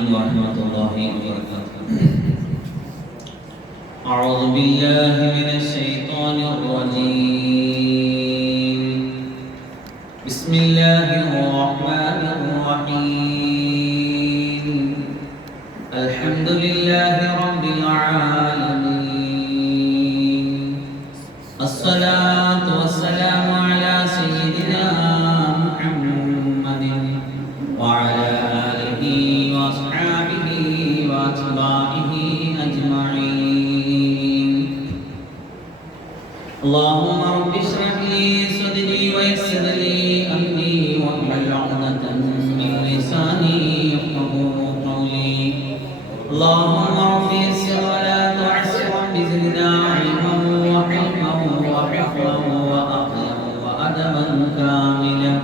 ورحمة الله وبركاته. أعوذ بالله من الشيطان الرجيم. بسم الله الرحمن الرحيم. الحمد لله رب العالمين. الصلاة والسلام على سيدنا محمد وعلى آله وأصحابه وأتباعه أجمعين. اللهم رب اشرح لي صدري ويسر لي أمري واحلل عقدة من لساني يفقهوا قولي. اللهم رب يسر ولا تعسر بزدنا علما وحلما وحفظا وأقلا وأدبا كاملا.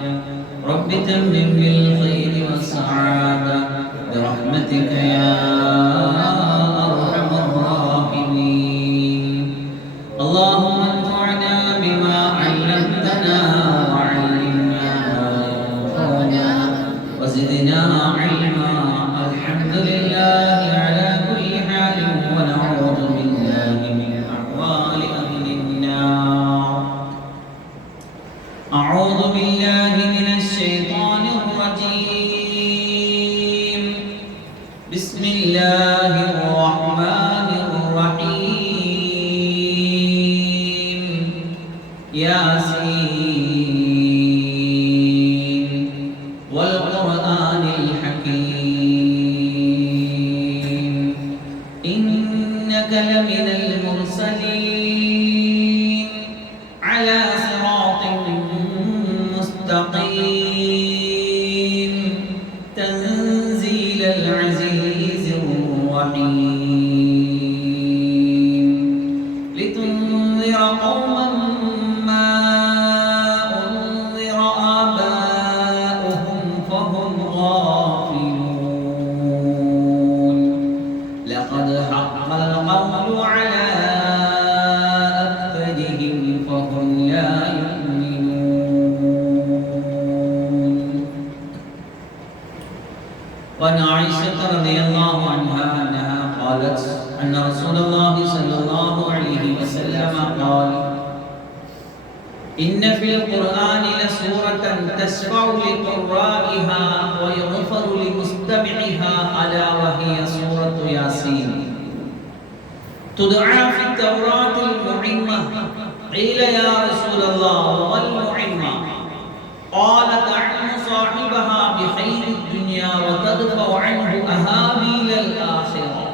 رب تمم بالخير والسعادة برحمتك يا أرحم الراحمين. اللهم انفعنا بما علمتنا وعلمنا ما ينفعنا وزدنا علما. الحمد لله على كل حال ونعوذ بالله من أحوال أهل النار. أعوذ بالله من الشيطان الرجيم. بسم الله الرحمن الرحيم. ياسين والقرآن الحكيم إنك لمن المرسلين على صراط مستقيم تنزيل العزيز الرحيم. لتنذر قوما ما أنذر آباؤهم فهم غافلون. لقد حق القول على أكثرهم فهم لا يؤمنون. وعن عائشة رضي الله عنها أنها قالت أن رسول الله صلى الله عليه وسلم قال: إن في القرآن لسورة تشفع لقرائها ويغفر لمستمعها ألا وهي سورة ياسين. تدعى في التوراة المعمة. قيل يا رسول الله وما المعمة؟ قال: تعم صاحبها بخير الدنيا وتدفع عنه أهابيل الآخرة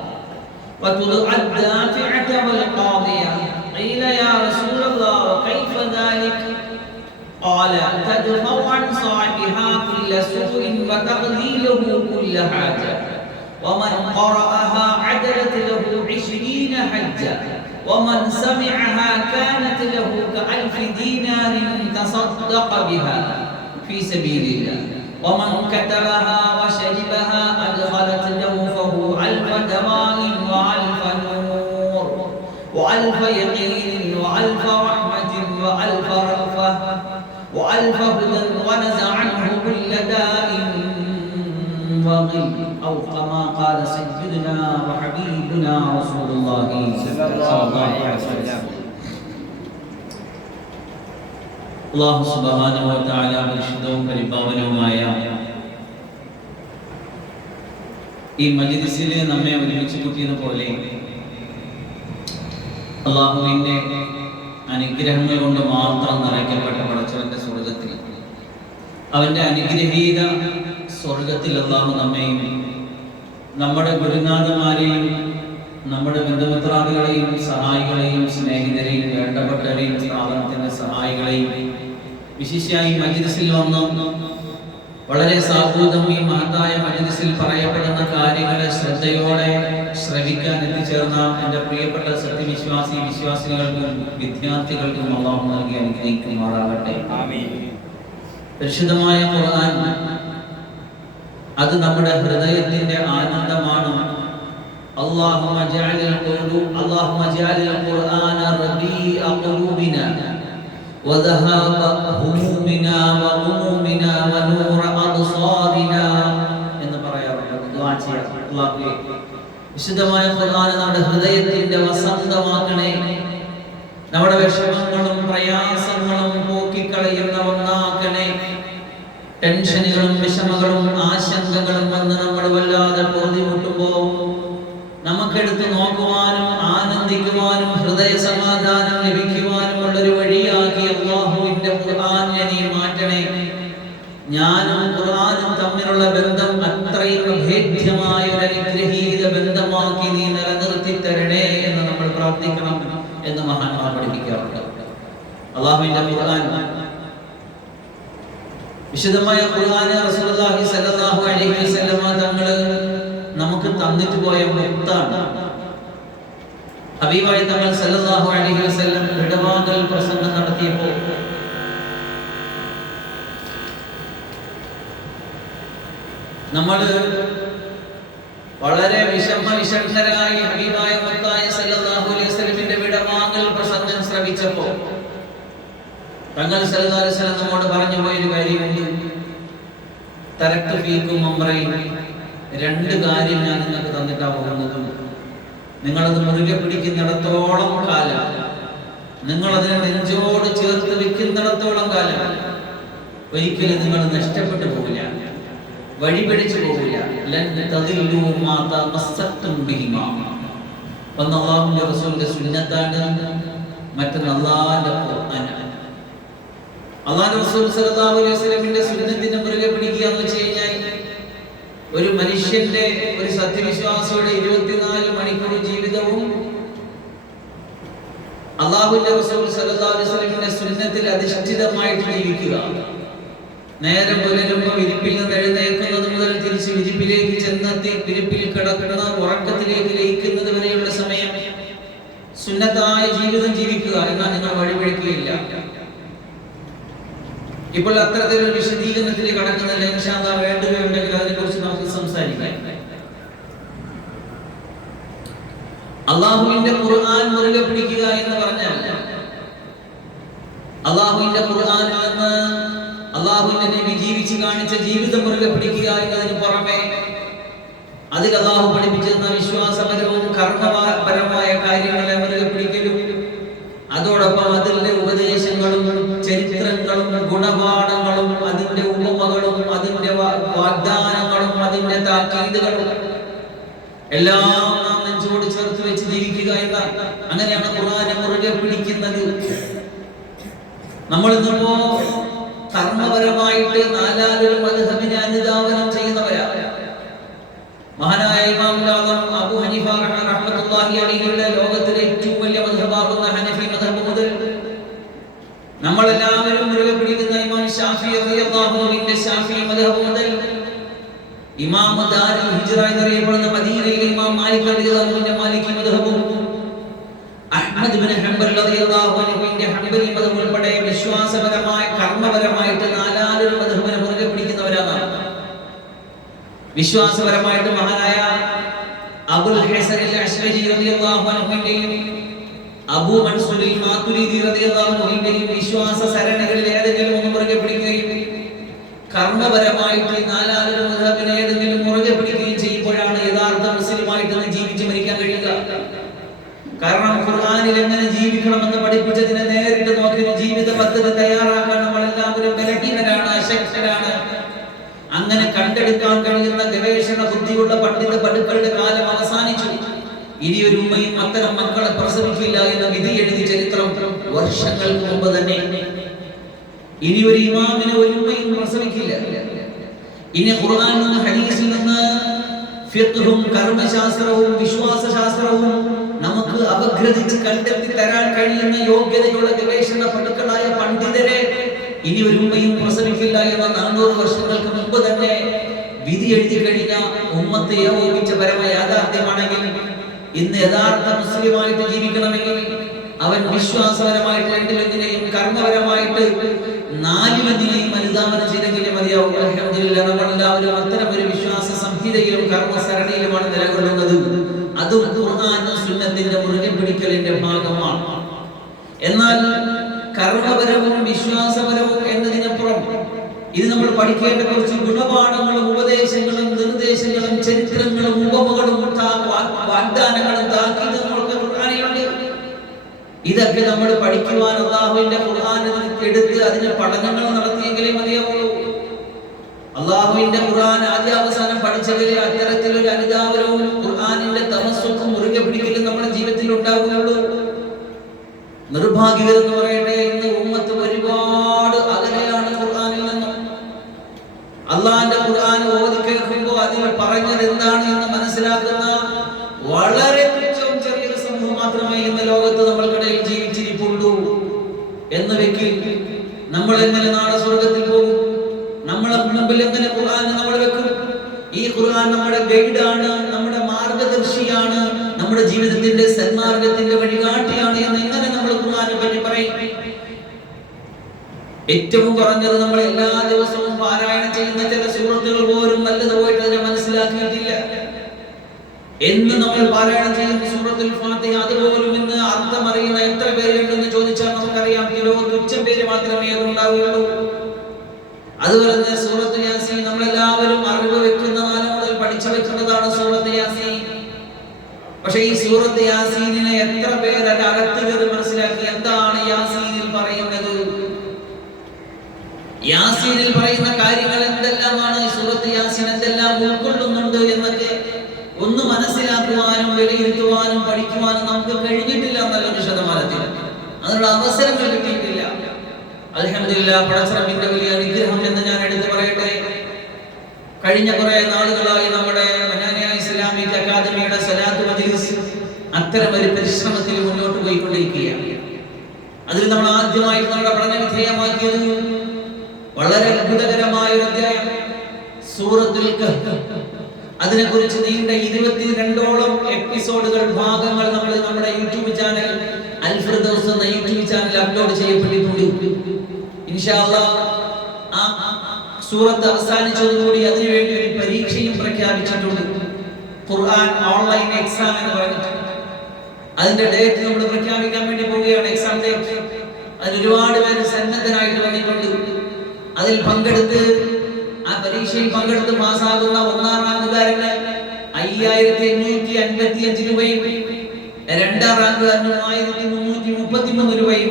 وتدعى الدافعة والقاضية. قيل يا رسول الله وكيف ذلك؟ قال: تدفع عن صاحبها كل سوء وتقضي له كل حاجة. ومن قرأها عدلت له 20 حجة. ومن سمعها كانت له ك1000 دينار تصدق بها في سبيل الله. ومن كتبها وشربها أدخلت جوفه 1000 دواء و1000 نور و1000 يقين و1000 رحمة و1000 رأفة و1000 هدى ونزع عنه كل داء وغل أو كما قال سيدنا وحبيبنا رسول الله صلى الله عليه وسلم. അല്ലാഹു സുബ്ഹാനഹു വ തആല പരിശുദ്ധവും പരിപാവനവുമായ ഈ മജ്ലിസിൽ നമ്മെ ഒരുമിച്ച് കൂട്ടിയതുപോലെ അല്ലാഹുവിന്റെ അനുഗ്രഹങ്ങൾ കൊണ്ട് മാത്രം നിറയ്ക്കപ്പെട്ട പടച്ചവന്റെ സ്വർഗ്ഗത്തിൽ, അവന്റെ അനുഗ്രഹീത സ്വർഗ്ഗത്തിൽ അല്ലാഹു നമ്മെയും നമ്മുടെ ഗുരുനാഥന്മാരെയും നമ്മുടെ ബന്ധുമിത്രാദികളെയും സഹായികളെയും സ്നേഹിതരെയും വേണ്ടപ്പെട്ടവരെയും സ്ഥാപനത്തിന്റെ സഹായികളെയും വിശിഷ്യായി മജ്ലിസിൽ വന്ന് വളരെ സാഹൂതം ഈ മഹത്തായ മജ്ലിസിൽ പറയപ്പെടുന്ന കാര്യങ്ങളെ ശ്രദ്ധയോടെ ശ്രവിക്കാൻ എത്തിച്ചേർന്ന എൻ്റെ പ്രിയപ്പെട്ട വിശ്വാസികൾക്കും വിദ്യാർത്ഥികൾക്കും അല്ലാഹു നൽകി അനുഗ്രഹിക്കുമാറാകട്ടെ. പരിശുദ്ധമായ ഖുർആൻ അത് നമ്മുടെ ഹൃദയത്തിന്റെ ആനന്ദമാണ്. اللهم اجعل القرآن ربيع قلوبنا وذهاب همومنا وغمومنا ونور أبصارنا എന്ന് പറയാറുണ്ട്. ദുആ ചെയ്യണം. അല്ലാഹുവേ, വിശുദ്ധമായ ഖുർആൻ നമ്മുടെ ഹൃദയത്തിന്റെ വസന്തമാക്കണേ. നമ്മുടെ വിഷമങ്ങളും പ്രയാസങ്ങളും പോക്കിക്കളയുന്ന ഒന്നാക്കണേ. ടെൻഷനുകളും വിഷമങ്ങളും ആശങ്കകളും വന്ന് നമ്മൾ വല്ലാതെ പൊറുതിമുട്ടുമ്പോൾ നമുക്കെടുത്ത് നോക്കുവാനും ആനന്ദിക്കുവാനും ഹൃദയ സമാധാനം ലഭിക്കുവാനും ഉള്ളൊരു വഴിയാക്കി അല്ലാഹുവിന്റെ ഖുർആനെ നീ മാറ്റണേ. ഞാനും ഖുർആനും തമ്മിലുള്ള ബന്ധം അത്രയും ഭേദ്യമായ ഒരു അനുഗ്രഹീത ബന്ധമാക്കി നീ നിലനിർത്തി തരണേ എന്ന് നമ്മൾ പ്രാർത്ഥിക്കണം എന്ന് മഹാന്മാർ പഠിപ്പിക്കാറുണ്ട്. അല്ലാഹുവിന്റെ ഖുർആൻ, വിശുദ്ധമായ ഖുർആൻ റസൂലുള്ളാഹി സ്വല്ലല്ലാഹു അലൈഹി വസല്ലം തങ്ങൾ നമുക്ക് തന്നിട്ട് പോയ മുത്താണ്. ഹബീബായ തങ്ങൾ സല്ലല്ലാഹു അലൈഹി വസല്ലം വിടവാങ്ങൽ പ്രസംഗം നടത്തിയപ്പോൾ നമ്മൾ വളരെ വിഷണ്ണരായി ഹബീബായ മുത്തായ സല്ലല്ലാഹു അലൈഹി വസല്ലമിന്റെ വിടവാങ്ങൽ പ്രസംഗം ശ്രവിച്ചപ്പോൾ തങ്ങൾ സല്ലല്ലാഹു അലൈഹി വസല്ലം നമ്മോട് പറഞ്ഞു പോയൊരു കാര്യമുണ്ട്. തറക്തു ഫീക്കും അംറൈൻ, രണ്ട് കാര്യം ഞാൻ നിങ്ങൾക്ക് തന്നിട്ടാ പോകുന്നത്. നിങ്ങളത് മുറുകെ പിടിക്കുന്നിടത്തോളം കാലം, നിങ്ങളതിനെ നെഞ്ചോട് ചേർത്ത് വെക്കുന്നിടത്തോളം കാലം ഒരിക്കലും നിങ്ങൾ നഷ്ടപ്പെട്ടു പോകില്ല, വഴിപിടിച്ചു പോകില്ല. ലൻ തദില്ലു മാ തമസ്സക്തും ബിഹിമാ. ഒന്ന് അല്ലാഹുവിന്റെ റസൂലിന്റെ സുന്നത്താണ്, മറ്റൊന്ന് അല്ലാഹുവിന്റെ ഖുർആനാണ്. അല്ലാഹുവിന്റെ റസൂൽ സല്ലല്ലാഹു അലൈഹി വസല്ലമിന്റെ സുന്നത്തിനെ മുറുകെ പിടിക്കുക എന്ന് വെച്ച് കഴിഞ്ഞാൽ ഒരു മനുഷ്യന്റെ, ഒരു സത്യവിശ്വാസിയുടെ 24 മണിക്കൂർ ജീവിതവും അല്ലാഹുവിന്റെ റസൂൽ സല്ലല്ലാഹു അലൈഹി വസല്ലമിന്റെ സുന്നത്തിൽ അധിഷ്ഠിതമായിട്ട് ജീവിക്കുക. നേരം പുലരുമ്പോൾ വിരിപ്പിൽ നിന്ന് എഴുന്നേൽക്കുന്നത് മുതൽ തിരിച്ച് വിരിപ്പിലേക്ക് ചെന്നെത്തി വിരിപ്പിൽ കിടക്കുന്ന ഉറക്കത്തിലേക്ക് ലയിക്കുന്നത് വരെയുള്ള സമയം സുന്നത്തായ ജീവിതം ജീവിക്കുക. എന്നാൽ നിങ്ങൾ വഴിപിഴക്കുകയില്ല. ഇപ്പോൾ അത്തരത്തിലൊരു വിശദീകരണത്തിലേക്ക് കടക്കുന്നില്ല. ഇൻഷാ അല്ലാഹ് വേണ്ടുകയുണ്ടെങ്കിൽ അതിനെക്കുറിച്ച് നമുക്ക് സംസാരിക്കാം. അല്ലാഹുവിന്റെ ഖുർആൻ മുറുകെ പിടിക്കുക എന്ന് പറഞ്ഞാൽ അല്ലാഹുവിന്റെ ഖുർആനിൽ നിന്ന് അല്ലാഹുവിന്റെ നബി ജീവിച്ച് കാണിച്ച ജീവിതം മുറുകെ പിടിക്കുക എന്നതിന് പുറമെ അതിൽ അല്ലാഹു പഠിപ്പിച്ചിരുന്ന വിശ്വാസപരവും കർമ്മപരമായ കാര്യങ്ങളെ മുറുകെ പിടിക്കലും, അതോടൊപ്പം അതിന്റെ ഉപദേശങ്ങളും ചരിത്രങ്ങളും ഗുണപാഠങ്ങളും അതിന്റെ ഉപമകളും അതിന്റെ വാഗ്ദാനങ്ങളും അതിന്റെ താക്കീതുകളും എല്ലാം നാം നെഞ്ചോട് ചേർത്ത് വെച്ച് ജീവിക്കുക എന്ന, അങ്ങനെയാണ് ഖുർആനെ മുറുകെ പിടിക്കുന്നത്. നമ്മൾ ഇന്നിപ്പോ കർമ്മപരമായിട്ട് നാലാലൊരു മദ്ഹബിനെ അനുധാവനം ചെയ്യുന്നവരാണ്. മഹാനായ ഇമാമുൽ ആദം അബൂ ഹനീഫ റഹ്മത്തുള്ളാഹി അലൈഹിയുടെ ലോകത്തിലെ ഏറ്റവും വലിയ മദ്ഹബാകുന്ന ഹനഫി മദ്ഹബ് മുതൽ നമ്മളെല്ലാവരും മുറുകെ പിടിക്കുന്ന ഇമാം ശാഫിഈ റളിയല്ലാഹു അൻഹുവിന്റെ ശാഫിഈ മദ്ഹബ് മുതൽ ഇമാം ദാരുൽ ഹിജ്റ എന്നറിയപ്പെടുന്ന മദീനയിലെ ഇമാം മാലിക് റളിയല്ലാഹു അൻഹുവിന്റെ മാലികി മദ്ഹബും അഹ്മദ് ഇബ്നു ഹംബൽ റളിയല്ലാഹു അൻഹുവിന്റെ ഹംബലി മദ്ഹബ് ഉൾപ്പെടെ വിശ്വാസപരമായ കർമ്മപരമായിട്ട് നാലാലൊരു മദ്ഹബിനെ മുറുകെ പിടിക്കുന്നവരാണ്. വിശ്വാസപരമായിട്ട് മഹാനായ അബുൽ ഹസൻ അൽ അശ്അരി റളിയല്ലാഹു അൻഹുവിന്റെയും അബൂ മൻസൂർ അൽ മാതുരിദി റളിയല്ലാഹു അൻഹുവിന്റെയും വിശ്വാസ സരണികളിൽ ഏതെങ്കിലും ഒന്ന് മുറുകെ പിടിക്കുകയും കർമ്മപരമായിട്ട് നാലാലൊരു മദ്ഹബിനെ ഏതെങ്കിലും മുറുകെ പിടിക്കുകയും ചെയ്യുമ്പോഴാണ് യഥാർത്ഥ മുസ്ലിമായിട്ട് ജീവിച്ച് മരിക്കാൻ കഴിയുക. കാരണം ഖുർആനിൽ എങ്ങനെ ജീവിക്കണമെന്ന് പഠിപ്പിച്ചതിനെ നേരിട്ട് നോക്കി ജീവിത പദ്ധതി തയ്യാറാക്കാൻ നമ്മളെല്ലാവരും ബലഹീനരാണ്, അശക്തരാണ്. അങ്ങനെ കണ്ടെടുക്കാൻ കഴിയുന്ന ഗവേഷണ ബുദ്ധിയുള്ള പണ്ഡിത പടുക്കളുടെ കാലം അവസാനിച്ചു. ഇനിയൊരു ഉമ്മയും അത്തരം മക്കളെ പ്രസവിക്കില്ല എന്ന വിധി എഴുതി ചരിത്രം വർഷങ്ങൾക്ക് മുമ്പ് തന്നെ. ഇനിയൊരു ഇമാമിനെ ഒരു ഉമ്മയും പ്രസവിക്കില്ല. ഇനി ഖുർആനിൽ നിന്ന് ഹദീസിൽ നിന്ന് ഫിഖ്ഹും കർമ്മശാസ്ത്രവും വിശ്വാസശാസ്ത്രവും നമുക്ക് അപഗ്രഥിച്ച് കണ്ടെത്തി തരാൻ കഴിയുന്ന യോഗ്യതയുള്ള ഗവേഷണ പടുക്കളായ പണ്ഡിതരെ ഇനി ഒരു ഉമ്മയും പ്രസവിക്കില്ല എന്ന 400 വർഷങ്ങൾക്ക് മുമ്പ് തന്നെ വിധി എഴുതി കഴിഞ്ഞ ഉമ്മത്തെ ഏകോപിച്ച പരമ യാഥാർത്ഥ്യമാണെങ്കിൽ ഇന്ന് യഥാർത്ഥ മുസ്ലിമായിട്ട് ജീവിക്കണമെങ്കിൽ അവൻ വിശ്വാസപരമായിട്ട് രണ്ടിലൊന്നിനെയും കർമ്മപരമായിട്ട് നാലിലൊന്നിനെയും അനുധാവനം ചെയ്തെങ്കിലേ മതിയാവും. അൽഹംദുലില്ലാഹ് നമ്മളെല്ലാവരും അത്തരം ഒരു വിശ്വാസ സംഹിതയിലും കർമ്മസരണിയിലുമാണ് നിലകൊള്ളുന്നത്. അതും ഖുർആനും സുന്നത്തിന്റെ മുറുകെ പിടിക്കലിന്റെ ഭാഗമാണ്. എന്നാൽ കർമ്മപരവും വിശ്വാസപരവും എന്നതിനപ്പുറം ഇത് നമ്മൾ പഠിക്കേണ്ട കുറച്ച് ഗുണപാഠങ്ങളും ഉപദേശങ്ങളും നിർദ്ദേശങ്ങളും ചരിത്രങ്ങളും ഉപമകളും വാഗ്ദാനങ്ങളും താക്കീതുകളൊക്കെ ഖുർആനിലുണ്ട്. ഇതൊക്കെ നമ്മൾ പഠിക്കുവാൻ അല്ലാഹുവിന്റെ ഖുർആൻ എടുത്ത് അതിന് പഠനങ്ങൾ നടത്തിയെങ്കിലേ മതിയാവുള്ളൂ. അല്ലാഹുവിന്റെ ഖുർആൻ ആദ്യാവസാനം പഠിച്ചതിലെ അത്തരത്തിലൊരു അനുധാവനവും ഖുർആനിന്റെ തമസ്സുക്കും മുറുകെ പിടിക്കലും നമ്മുടെ ജീവിതത്തിൽ ഉണ്ടാകുന്നുള്ളൂ. നിർഭാഗ്യകരെന്ന് പറയട്ടെ, ഇന്ന് ഉമ്മത്ത് ഒരുപാട് അകലെയാണ് ഖുർആനിൽ നിന്നും. അള്ളാഹിന്റെ ഖുർആൻ ഓതി കേൾക്കുമ്പോൾ അതിൽ പറഞ്ഞത് എന്താണ് എന്ന് മനസ്സിലാക്കുന്ന വളരെ തുച്ഛവും ചെറിയൊരു സമൂഹം മാത്രമേ ഇന്ന് ലോകത്ത് നമ്മൾക്കിടയിൽ ജീവിച്ചിരിപ്പുള്ളൂ എന്ന് വെക്കിൽ നമ്മൾ എങ്ങനെ നാളെ സ്വർഗത്തിൽ പോകും? നമ്മളെ മുമ്പിൽ എങ്ങനെ ഖുർആൻ നമ്മൾ വെക്കും? ഈ ഖുർആൻ നമ്മുടെ ഗൈഡാണ്, നമ്മുടെ മാർഗദർശിയാണ്, നമ്മുടെ ജീവിതത്തിന്റെ സന്മാർഗത്തിന്റെ വഴികാട്ടിയാണ് എന്ന് എങ്ങനെ നമ്മൾ ഖുർആനെ പറ്റി പറയും? ഏറ്റവും കുറഞ്ഞത് നമ്മൾ എല്ലാ ദിവസവും പാരായണം ചെയ്യുന്ന ചില സൂറത്തുകൾ പോലും നല്ലതുപോയിട്ട് അതിനെ മനസ്സിലാക്കിയിട്ടില്ല. എന്ന് നമ്മൾ പാരായണം ചെയ്യുന്ന സൂറത്തുൽ ഫാത്തിഹ അതുപോലും ഇന്ന് അർത്ഥം അറിയുന്ന എത്ര പേരുണ്ടെന്ന് ചോദിച്ചാൽ നമുക്കറിയാം, തുച്ഛം പേര് മാത്രമേ അതുണ്ടാവുകയുള്ളൂ. അതുപോലെ തന്നെ സൂറത്ത് യാസീൻ നമ്മളെല്ലാവരും അറിവ് വെക്കുന്ന കാലം മുതൽ പഠിച്ചു വെക്കുന്നതാണ് സൂറത്ത് യാസീൻ. പക്ഷെ ഈ സൂറത്ത് യാസീനിനെ എത്ര പേര് അതിന്റെ അകത്തുകത് മനസ്സിലാക്കി? എന്താണ് യാസീനിൽ പറയുന്നത്? യാസീനിൽ പറയുന്ന കാര്യങ്ങൾ എന്തെല്ലാമാണ്? സൂറത്ത് യാസീൻ എന്തെല്ലാം ഉൾക്കൊള്ളുന്നുണ്ട് എന്നൊക്കെ ഒന്ന് മനസ്സിലാക്കുവാനും വിലയിരുത്തുവാനും പഠിക്കുവാനും നമുക്ക് കഴിഞ്ഞിട്ടില്ല നല്ലൊരു ശതമാനത്തിൽ. അതിനുള്ള അവസരങ്ങൾ കിട്ടിയിട്ടില്ല. അൽഹംദുലില്ലാ, പടച്ചറബിന്റെ വലിയ അനുഗ്രഹം എന്ന് ഞാൻ എടുത്തു പറയട്ടെ. കഴിഞ്ഞ കുറെ നാളുകളായി നമ്മുടെ മനാനിയ ഇസ്ലാമിക് അക്കാദമിയുടെ സ്വലാത്ത് മജ്ലിസ് അത്തരമൊരു പരിശ്രമത്തിൽ മുന്നോട്ട് പോയിക്കൊണ്ടിരിക്കുകയാണ്. അതിൽ നമ്മൾ ആദ്യമായിട്ട് നമ്മുടെ പഠന വിധേയമാക്കിയത് വളരെ അത്ഭുതകരമായ ഒരു അധ്യായം സൂറത്തുൽ കഹ്ഫ്. അതിനെക്കുറിച്ച് നീണ്ട 22ഓളം എപ്പിസോഡുകൾ ഭാഗങ്ങൾ നമ്മൾ നമ്മുടെ യൂട്യൂബ് ചാനൽ അൽ ഫിർദൗസ് എന്ന യൂട്യൂബ് ചാനൽ അപ്ലോഡ് ചെയ്യപ്പെട്ടിട്ടുണ്ട്. ഇൻഷാ അല്ലാഹ് ആ സൂറത്ത് അവസാനിച്ചതോടുകൂടി അതിനുവേണ്ടി ഒരു പരീക്ഷയും പ്രഖ്യാപിച്ചിട്ടുണ്ട്. ഖുർആൻ ഓൺലൈൻ എക്സാം എന്ന് പറഞ്ഞിട്ട് അതിന്റെ ഡേറ്റ് നമ്മൾ പ്രഖ്യാപിക്കാൻ വേണ്ടി പോവുകയാണ്. എക്സാം ഡേറ്റ് അതിൽ ഒരുപാട് പേര് സന്നദ്ധരായിട്ട് വന്നിട്ടുണ്ട്. അതിൽ പങ്കെടുത്ത് ആ പരീക്ഷയിൽ പങ്കെടുത്ത് പാസ്സാകുന്ന ഒന്നാം റാങ്കുകാരന് 5555 രൂപയും, രണ്ടാം റാങ്കുകാരന് 1333 രൂപയും,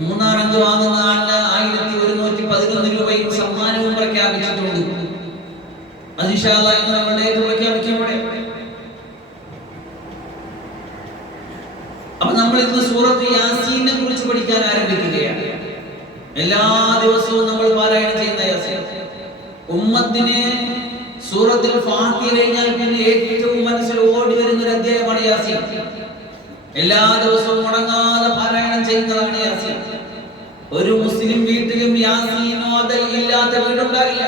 മൂന്നാം റാങ്ക് വാങ്ങുന്ന ആളിന് 1111 രൂപയും സമ്മാനവും പ്രഖ്യാപിച്ചിട്ടുണ്ട്. അത് ഇൻഷാ അല്ലാഹ് ഇന്ന് നമ്മൾ ഡേറ്റ് പ്രഖ്യാപിക്കുമ്പോൾ അപ്പൊ നമ്മൾ ഇന്ന് സൂറത്ത് യാസീനെ കുറിച്ച് പഠിക്കാൻ ആരംഭിക്കുകയാണ്. എല്ലാ ദിവസവും നമ്മൾ പാരായണം ചെയ്യുന്ന യാസീൻ ഉമ്മത്തിന് സൂറത്തുൽ ഫാത്തിഹ കഴിഞ്ഞാൽ പിന്നെ ഏറ്റവും മനസ്സിൽ ഓടി വരുന്ന ഒരു അധ്യായമാണ് യാസീൻ. എല്ലാ ദിവസവും മുടങ്ങാതെ പാരായണം ചെയ്യുന്നതാണ് യാസീൻ. ഒരു മുസ്ലിം വീട്ടിലും യാസീൻ ഓതൽ ഇല്ലാത്ത വീടുണ്ടാകില്ല.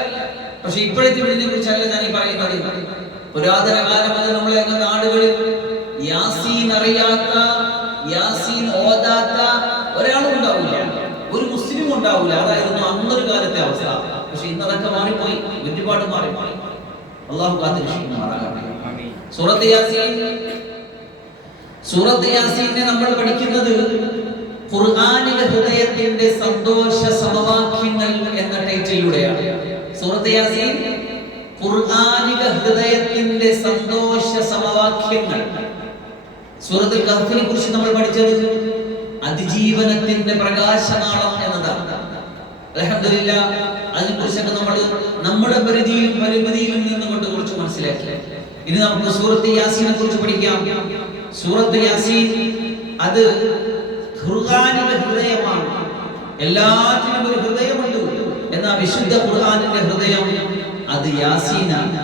പക്ഷെ ഇപ്പോഴത്തെ വീടിനെ കുറിച്ചല്ല ഞാൻ ഈ പറയുന്നത്. പുരാതന കാലം മുതൽ നമ്മളെ നാടുകളിൽ യാസീൻ അറിയാത്ത, യാസീൻ ഓതാത്ത ഒരാളും ഉണ്ടാവില്ല, ഒരു മുസ്ലിം ഉണ്ടാവില്ല. അതായിരുന്നു അന്നൊരു കാലത്തെ അവസ്ഥ. പക്ഷെ ഇന്നതൊക്കെ മാറിപ്പോയി, ഒരുപാട് മാറിപ്പോയി. അല്ലാഹു കാത്തിരക്ഷിക്കുമാറാകട്ടെ. സൂറത്ത് യാസീനെ നമ്മൾ പഠിക്കുന്നത് ഖുർആനിക ഹൃദയത്തിന്റെ സന്തോഷ സമവാക്യങ്ങൾ എന്ന ടൈറ്റിലൂടെയാണ്. സൂറത്ത് യാസീൻ ഖുർആനിക ഹൃദയത്തിന്റെ സന്തോഷ സമവാക്യങ്ങൾ. സൂറത്തുൽ കഹ്ഫിനെ കുറിച്ച് നമ്മൾ പഠിച്ചത് അതിജീവനത്തിന്റെ പ്രകാശനാളം എന്നതാണ്. അൽഹംദുലില്ലാ, അതിനെക്കുറിച്ചൊക്കെ നമ്മൾ നമ്മുടെ പരിധിയിലും പരിമിതിയിലും നിന്നുകൊണ്ട് കുറച്ച് മനസ്സിലാക്കി. ഇനി നമുക്ക് സൂറത്ത് യാസീനെ കുറിച്ച് പഠിക്കാം. സൂറത്ത് യാസീൻ അത് ഖുർആനിന്റെ ഹൃദയമാണ്. എല്ലാറ്റിനും ഒരു ഹൃദയമുണ്ട്. എന്നാൽ വിശുദ്ധ ഖുർആനിന്റെ ഹൃദയം അത് യാസീനാണ്.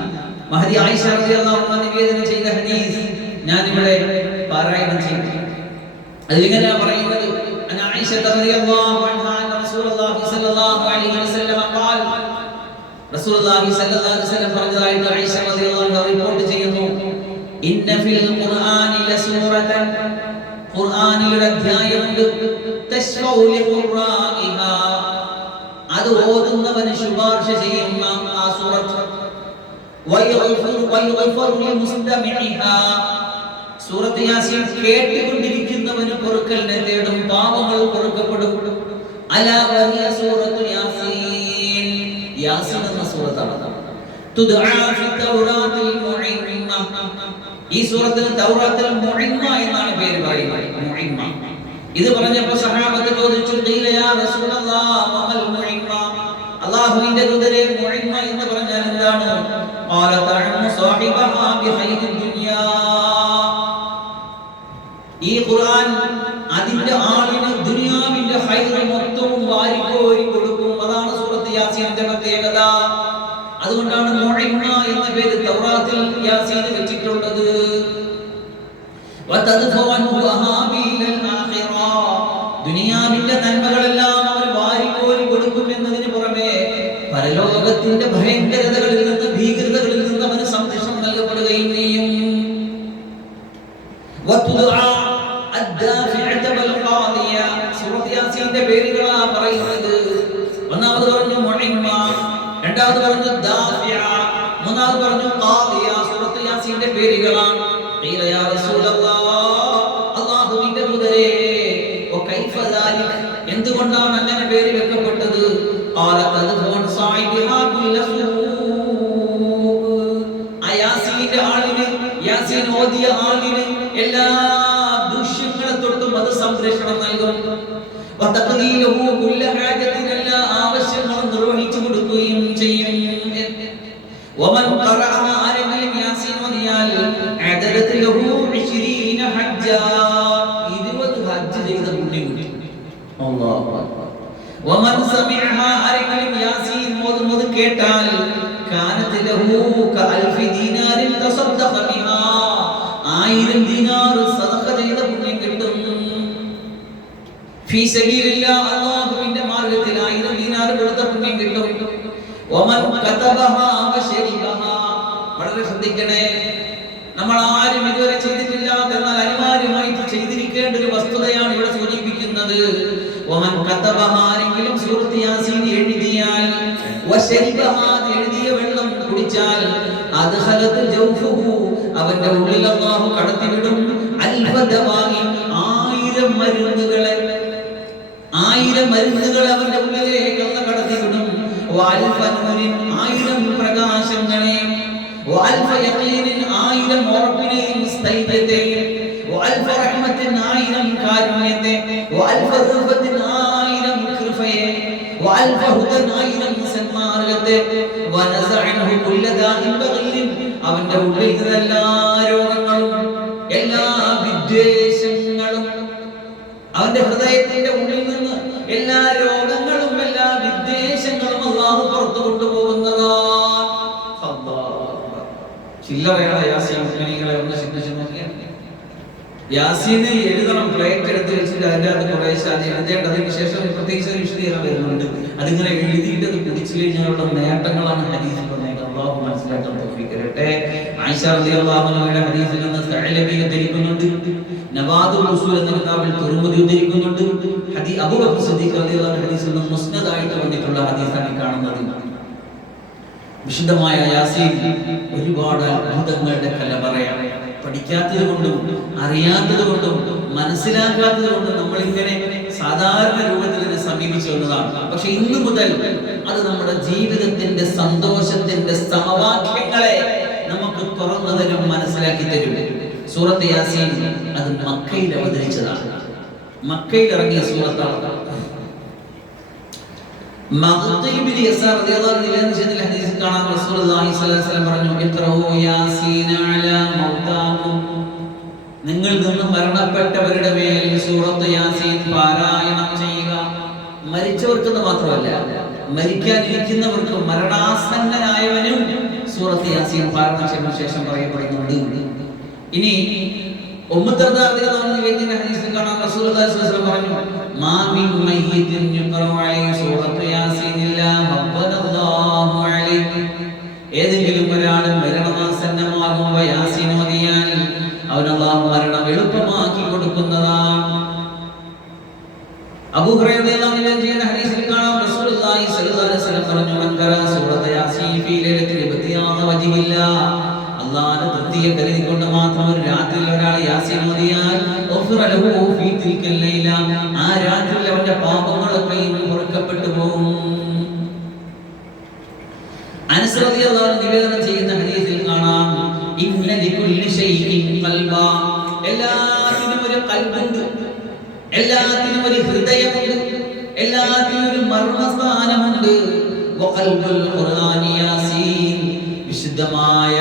മഹദി ആയിഷ റളിയല്ലാഹു അൻഹ നിവേദനം ചെയ്ത ഹദീസ് ഞാൻ ഇവിടെ പാരായണം ചെയ്തു. അതിലിങ്ങനെയാ പറയുന്നത്, ആയിഷ റളിയല്ലാഹു അൻഹ റസൂലുള്ളാഹി സ്വല്ലല്ലാഹു അലൈഹി വസല്ലം ഖാൽ, റസൂലുള്ളാഹി സ്വല്ലല്ലാഹു അലൈഹി വസല്ലം പറഞ്ഞതായിട്ട് ആയിഷ റളിയല്ലാഹു അൻഹ റിപ്പോർട്ട് ചെയ്യുന്നു, ഇന്ന ഫിൽ ഖുർആനി ലസൂറതൻ, ഖുർആനിൽ ഒരു അധ്യായമുണ്ട്, തശ്ഫഉ ലിഖുറാഇഹാ, അത് ഓതുന്നവന് ശുപാർശ ചെയ്യുന്ന ആ സൂറത്ത്, വയഗ്ഫിറു ലിമുസ്തമിഇഹാ, സൂറത്ത് യാസീൻ കേട്ടുകൊണ്ടിരിക്കുന്നവന് പൊറുക്കലിനെ തേടും, പാപങ്ങൾ പൊറുക്കപ്പെടും. അലാ വഹിയ സൂറത്തു യാസീൻ, യാസീൻ എന്ന സൂറത്താണ്. തുദ്ആ ഫി തൗറാത്തിൽ ഈ സൂറത്തിന് തൗറാത്തിൽ മുഇമ്മ എന്നാണ് പേര് പറയുന്നത്. മുഇമ്മ. ഇത് പറഞ്ഞപ്പോൾ സഹാബത്ത് ചോദിച്ചു, ഖീല യാ റസൂലല്ലാഹ് വമൽ മുഇമ്മ, അല്ലാഹുവിന്റെ ദൂതരെ മുഇമ്മ എന്ന് പറഞ്ഞാൽ എന്താണ്? ഖാല തഅമു സാഹിബഹാ ബിഖൈരിദ് ദുനിയാ. ഈ ഖുർആൻ അതിന്റെ ആളിന് ദുനിയാവിന്റെ ഖൈർ മൊത്തവും വാരിക്കോരി കൊടുക്കും. അതാണ് സൂറത്ത് യാസീനിന്റെ പ്രത്യേകത. അതുകൊണ്ടാണ് മുഇമ്മ എന്ന പേര് തൗറാത്തിൽ യാസീൻ വെച്ചിട്ടുള്ളത്. ദുനിയാവിന്റെ നന്മകളെല്ലാം അവർ വാരിക്കോരി കൊടുക്കും എന്നതിന് പുറമെ പരലോകത്തിന്റെ ഭയങ്കരതകളിൽ നിന്ന്, ഭീകരതകളിൽ നിന്ന് അവന് സംരക്ഷണം നൽകപ്പെടുകയും ചെയ്യും. സൂറത്ത് യാസീന്റെ പേരുകളാ പറയുന്നത്. ഒന്നാമത് പറഞ്ഞു മുഇമ്മ, രണ്ടാമത് പറഞ്ഞു ദാഫിയ, മൂന്നാമത് പറഞ്ഞു ഖാദിയ. സൂറത്ത് യാസീന്റെ പേരുകളാണ്. ഖീല യാ റസൂലല്ലാഹ്, അല്ലാഹുവിന്റെ ദൂതരേ, വകൈഫ ദാലിക, എന്തുകൊണ്ടാണ് അങ്ങനെ പേര് വെക്കപ്പെട്ടത്? ഖാല തദ്ഫുൻ സായിബിഹാ കുല്ലസൂ. യാസീന്റെ ആളിന്, യാസീൻ ഓതിയ ആളിന് എല്ലാ ദുഷ്യങ്ങളെ തൊട്ടും അത് സംരക്ഷണം നൽകും. വതഖദീലുഹു കുല്ല ഹാജത്തിൻ, എല്ലാ ആവശ്യങ്ങളും നിർവഹിച്ചു കൊടുക്കുകയും ചെയ്യും. വമൻ ഖറഅ, ആരെങ്കിലും യാസീൻ ഓതിയാൽ അദലത് ലഹു 20 ഹജ്ജ, 20 ഹജ്ജ് ചെയ്ത പുണ്യം കിട്ടും. അല്ലാഹു അക്ബർ. വമൻ സമിഅഹ, ആരെങ്കിലും യാസീൻ ഓതുന്നത് കേട്ടാൽ കാനത് ലഹു കഅൽഫി ദീനാരിൻ തസദ്ദഖ ബിഹാ, 1000 ദിനാർ സദഖ ചെയ്ത പുണ്യം കിട്ടും. ഫീ സബീലില്ലാഹ്, അല്ലാഹുവിന്റെ മാർഗ്ഗത്തിൽ 1000 ദിനാർ കൊടുത്ത പുണ്യം കിട്ടും. വമൻ കതബഹാ വശരിബഹാ, വളരെ ശ്രദ്ധിക്കണേ, നമ്മൾ ആരും ഇതുവരെ ചെയ്തിട്ടില്ലാത്ത എന്നാൽ അനിവാര്യമായിട്ട് ചെയ്തിരിക്കേണ്ട ഒരു വസ്തുതയാണ് ഇവിടെ സൂചിപ്പിക്കുന്നത്. വമൻ കതബഹാ, ആരെങ്കിലും സൂറത്ത് യാസീൻ എഴുതിയാൽ, വശരിബഹാ, എഴുതിയ വെള്ളം കുടിച്ചാൽ, അദ്ഖലത് ജൗഫുഹു, അവന്റെ ഉള്ളിൽ അല്ലാഹു കടത്തിവിടും അൽഫ ദവാഇൻ, 1000 മരുന്നുകളെ, 1000 മരുന്നുകളെ അവന്റെ ഉള്ളിലേക്ക് അല്ലാഹു കടത്തിവിടും. വഅൽഫ നൂരിൻ, 1000 പ്രകാശങ്ങളെ, വഅൽഫ യഖീനിൻ, 1000 ഉറപ്പിനെയും സ്ഥൈര്യത്തെയും, വഅൽഫ റഹ്മത്തിൻ, 1000 കാരുണ്യത്തെ, വഅൽഫ റുഫത്തിൻ, 1000 കൃപയെ, വഅൽഫ ഹുദൻ, 1000 സന്മാർഗ്ഗത്തെ, വനസഅൻഹു കുല്ല ദാഇൻ ബഗീൻ, അവന്റെ ഉള്ളിൽ എല്ലാ രോഗങ്ങളും എല്ലാ വിദ്വേഷങ്ങളും, അവന്റെ ഹൃദയത്തിന്റെ ഉള്ളിൽ നിന്ന് എല്ലാ രോഗങ്ങളും എല്ലാ വിദ്വേഷങ്ങളും അല്ലാഹു പുറത്തു കൊണ്ടുപോകുന്നതാണ്. ചില്ലറയാണ് യാസീൻ. മുഅ്മിനീങ്ങളെ ഒന്ന് ചിന്തിച്ചു നോക്കിയാൽ യാസീൻ എഴുതണം, പ്ലേറ്റ് എടുത്ത് വെച്ചിട്ട് അതിൻ്റെ അത് കുറേശ്ശെ അത് എഴുതേണ്ടതിന് ശേഷം പ്രത്യേകിച്ച് ഒരു വിശദീകരണം വരുന്നുണ്ട്. അതിങ്ങനെ എഴുതിയിട്ട് അത് കുടിച്ചു കഴിഞ്ഞാലുള്ള നേട്ടങ്ങളാണ് ഹദീസിൽ പറഞ്ഞേക്കുന്നത്. അല്ലാഹു മനസ്സിലാക്കാൻ തൗഫീഖ് തരട്ടെ. ആയിഷ റളിയല്ലാഹു അൻഹയുടെ ഹദീസിൽ നിന്ന് സഅലബി ഉദ്ധരിക്കുന്നുണ്ട്, നവാദുൽ ഉസൂൽ എന്ന കിതാബിൽ തുർമുദി ഉദ്ധരിക്കുന്നുണ്ട്. അബൂബക്കർ സിദ്ദീഖ് റളിയല്ലാഹു അൻഹു ഹദീസിൽ നിന്ന് മുസ്നദായിട്ട് വന്നിട്ടുള്ള ഹദീസാണ് കാണുന്നത്. വിശുദ്ധമായ യാസീൻ ഒരുപാട് അത്ഭുതങ്ങളുടെ കലവറയാണ്. പഠിക്കാത്തത് കൊണ്ടും അറിയാത്തത് കൊണ്ടും മനസ്സിലാക്കാത്തത് കൊണ്ടും നമ്മളിങ്ങനെ സാധാരണ രൂപത്തിൽ ഇതിനെ സമീപിച്ചു വന്നതാണ്. പക്ഷെ ഇന്നു മുതൽ അത് നമ്മുടെ ജീവിതത്തിന്റെ സന്തോഷത്തിന്റെ സമവാക്യങ്ങളെ നമുക്ക് തുറന്നു തരും, മനസ്സിലാക്കി തരും. സൂറത്ത് യാസീൻ അത് മക്കയിൽ അവതരിച്ചതാണ്, മക്കയിൽ ഇറങ്ങിയ സൂറത്താണ്. നിങ്ങൾ നിന്ന് മരണപ്പെട്ടവരുടെ മേൽ സൂറത്ത് യാസീൻ പാരായണം ചെയ്യുക. മരിച്ചവർക്കെന്ന് മാത്രമല്ല, മരിക്കാനിരിക്കുന്നവർക്കും മരണാസന്നനായവനും സൂറത്ത് യാസീൻ പാരായണം ചെയ്ത ശേഷം പറയപ്പെടുന്നുണ്ട്. ഇനി ഉമ്മു ദർദാ റളിയല്ലാഹു അൻഹയുടെ ഹദീസിൽ കാണാം, റസൂലുള്ളാഹി സ്വല്ലല്ലാഹു അലൈഹി വസല്ലം പറഞ്ഞു, മാ മിൻ മയ്യിത്തിൻ യുഖറഉ അലൈഹി സൂറത്തു യാസീൻ ഇല്ലാ ഹബ്ബനല്ലാഹു അലൈഹി. ഏതെങ്കിലും ഒരാൾ മരണാസന്നമാകുമ്പോൾ യാസീൻ ഓതിയാൽ അവൻ അല്ലാഹു മരണം എളുപ്പമാക്കി കൊടുക്കുന്നതാണ്. അബൂ ഹുറൈറ റളിയല്ലാഹു അൻഹുവിന്റെ ഹദീസിൽ കാണാം, റസൂലുള്ളാഹി സ്വല്ലല്ലാഹു അലൈഹി വസല്ലം പറഞ്ഞു, മൻ ഖറഅ സൂറത്തു യാസീൻ ഫീ ലൈലത്തിൽ ഇബ്തിയാഅ വജ്ഹില്ലാ, അല്ലാഹുവിനെ തൃപ്തിയെ കരുതിക്കൊണ്ട് മാത്രം ഒരു രാത്രിയിൽ ഒരാൾ യാസീൻ ഓതിയാൽ ഗുഫിറ ലഹു ഫീ തിൽക്കൽ ലൈല, ആ രാത്രിയിൽ അവന്റെ പാപങ്ങളൊക്കെ പൊറുക്കപ്പെട്ടു പോകും. അനസ് റളിയല്ലാഹു അൻഹു നിവേദനം ചെയ്യുന്ന ഹദീസിൽ കാണാം, ഇന്ന ലികുല്ലി ശൈഇൻ ഖൽബാ, എല്ലാത്തിനും ഒരു ഖൽബുണ്ട്, എല്ലാത്തിനും ഒരു ഹൃദയമുണ്ട്, എല്ലാത്തിനും ഒരു മർമ്മസ്ഥാനമുണ്ട്. വഖൽബുൽ ഖുർആനി യാസീൻ, വിശുദ്ധമായ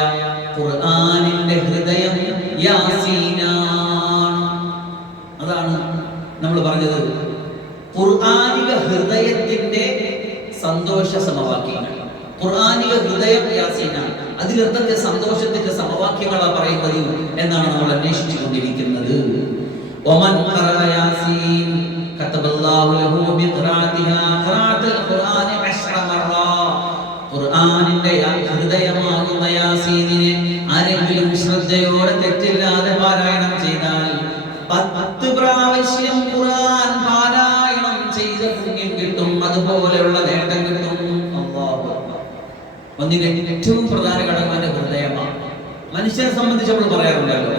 ഖുർആനിന്റെ ഹൃദയം യാസീനാണ്. അതാണ് നമ്മൾ പറഞ്ഞത് ഖുർആനിക ഹൃദയത്തിന്റെ സന്തോഷ സമവാക്യങ്ങൾ. ഖുർആനിക ഹൃദയം യാസീനാണ്. അതിലെന്തൊക്കെ സന്തോഷത്തിന്റെ സമവാക്യങ്ങളാണ് പറയുന്നത് എന്നാണ് നമ്മൾ അന്വേഷിച്ചു കൊണ്ടിരിക്കുന്നത്. ഒമൻ ഖറഅ യാസീൻ കതബല്ലാഹു ലഹു ബിഖിറാഅതിഹാ ഖിറാഅത്തുൽ ഖുർആനി 10 മറ. ഖുർആനിന്റെ ഹൃദയമാകുന്ന യാസീനിനെ ആരെങ്കിലും ശ്രദ്ധയോടെ തെറ്റില്ലാതെ പാരായണം ചെയ്താൽ 10 പ്രാവശ്യം ഖുർആൻ പാരായണം ചെയ്ത പുണ്യം കിട്ടും, അതുപോലെയുള്ള നേട്ടം കിട്ടും. അല്ലാഹു അക്ബർ. ഒന്നിന്റെ ഏറ്റവും പ്രധാന ഘടകം ഹൃദയമാണ്. മനുഷ്യനെ സംബന്ധിച്ച് നമ്മൾ പറയാറുണ്ടല്ലോ,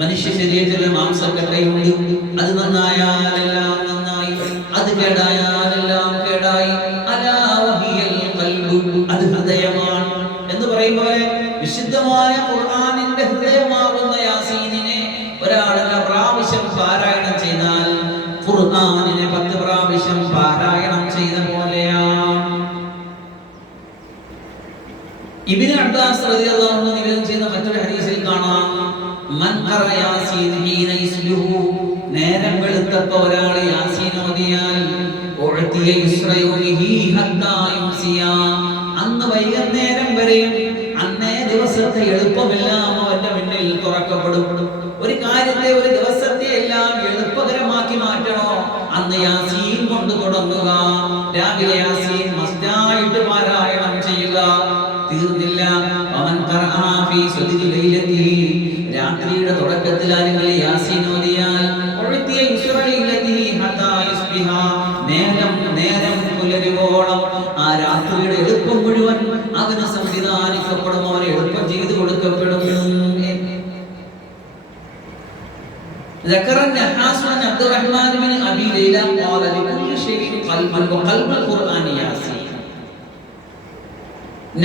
മനുഷ്യ ശരീരത്തിൽ മാംസക്കട്ടയുണ്ട്, അത് നന്നായാലെല്ലാം നന്നായി, അത് കേടായാലെല്ലാം കേടായി. അലാ വഹിയൽ ഖൽബു, അത് ഹൃദയമാണ് എന്ന് പറയുമ്പോൾ വിശുദ്ധമായ ഖുർആനിന്റെ ഹൃദയമാകുന്ന യാസീനിനെ ഒരാൾ പ്രാവശ്യം പാരായണം ചെയ്താൽ ഖുർആനിനെ 10 പ്രാവശ്യം പാരായണം ചെയ്ത പോലെയാണ്. ഇബ്നു അബ്ബാസ് റളിയല്ലാഹു അൻഹു നിവേദനം ചെയ്യുന്ന മറ്റൊരു ഹദീസിൽ കാണാം, മൻ ഖറഅ യാസീൻ ഹീന യസ്ബിഹു, നേരം വെളുത്തപ്പോൾ ഒരാൾ യാസീൻ ഓതിയാൽ ഉഅതിയ യുസ്റയൗമിഹി ഹത്താ യുംസിയ, അന്ന് വൈകുന്നേരം വരെയും അന്നേ ദിവസത്തെ എളുപ്പമെല്ലാം അവന്റെ മുന്നിൽ തുറക്കപ്പെടും. ഒരു കാര്യത്തെ, ഒരു ദിവസത്തെ എല്ലാം എളുപ്പകരമാക്കി മാറ്റണോ, അന്ന് യാസീൻ കൊണ്ട് തുടങ്ങുക. രാവിലെ യാസീൻ മസ്റ്റായിട്ട് പാരായണം ചെയ്യുക. തീർന്നില്ല, അവൻ ഖറഅ ഫീ സദ്രി ലൈലതിഹി, രാത്രിയുടെ തുടക്കത്തിൽ ആരെങ്കിലും യാസീൻ ഓതിയാൽ ഉഅതിയ യുസ്റയൗമിഹി ഹത്താ യുസ്ബിഹ, നേരം പുലരുവോളം ആ രാത്രിയുടെ എളുപ്പം മുഴുവൻ അവന് സംവിധാനിക്കപ്പെടും, അവന് എളുപ്പം ചെയ്തു കൊടുക്കപ്പെടും. ذكر النحاس عن عبد الرحمن بن ابي ليلى قال لكل شيء قلب وقلب القران ياسين.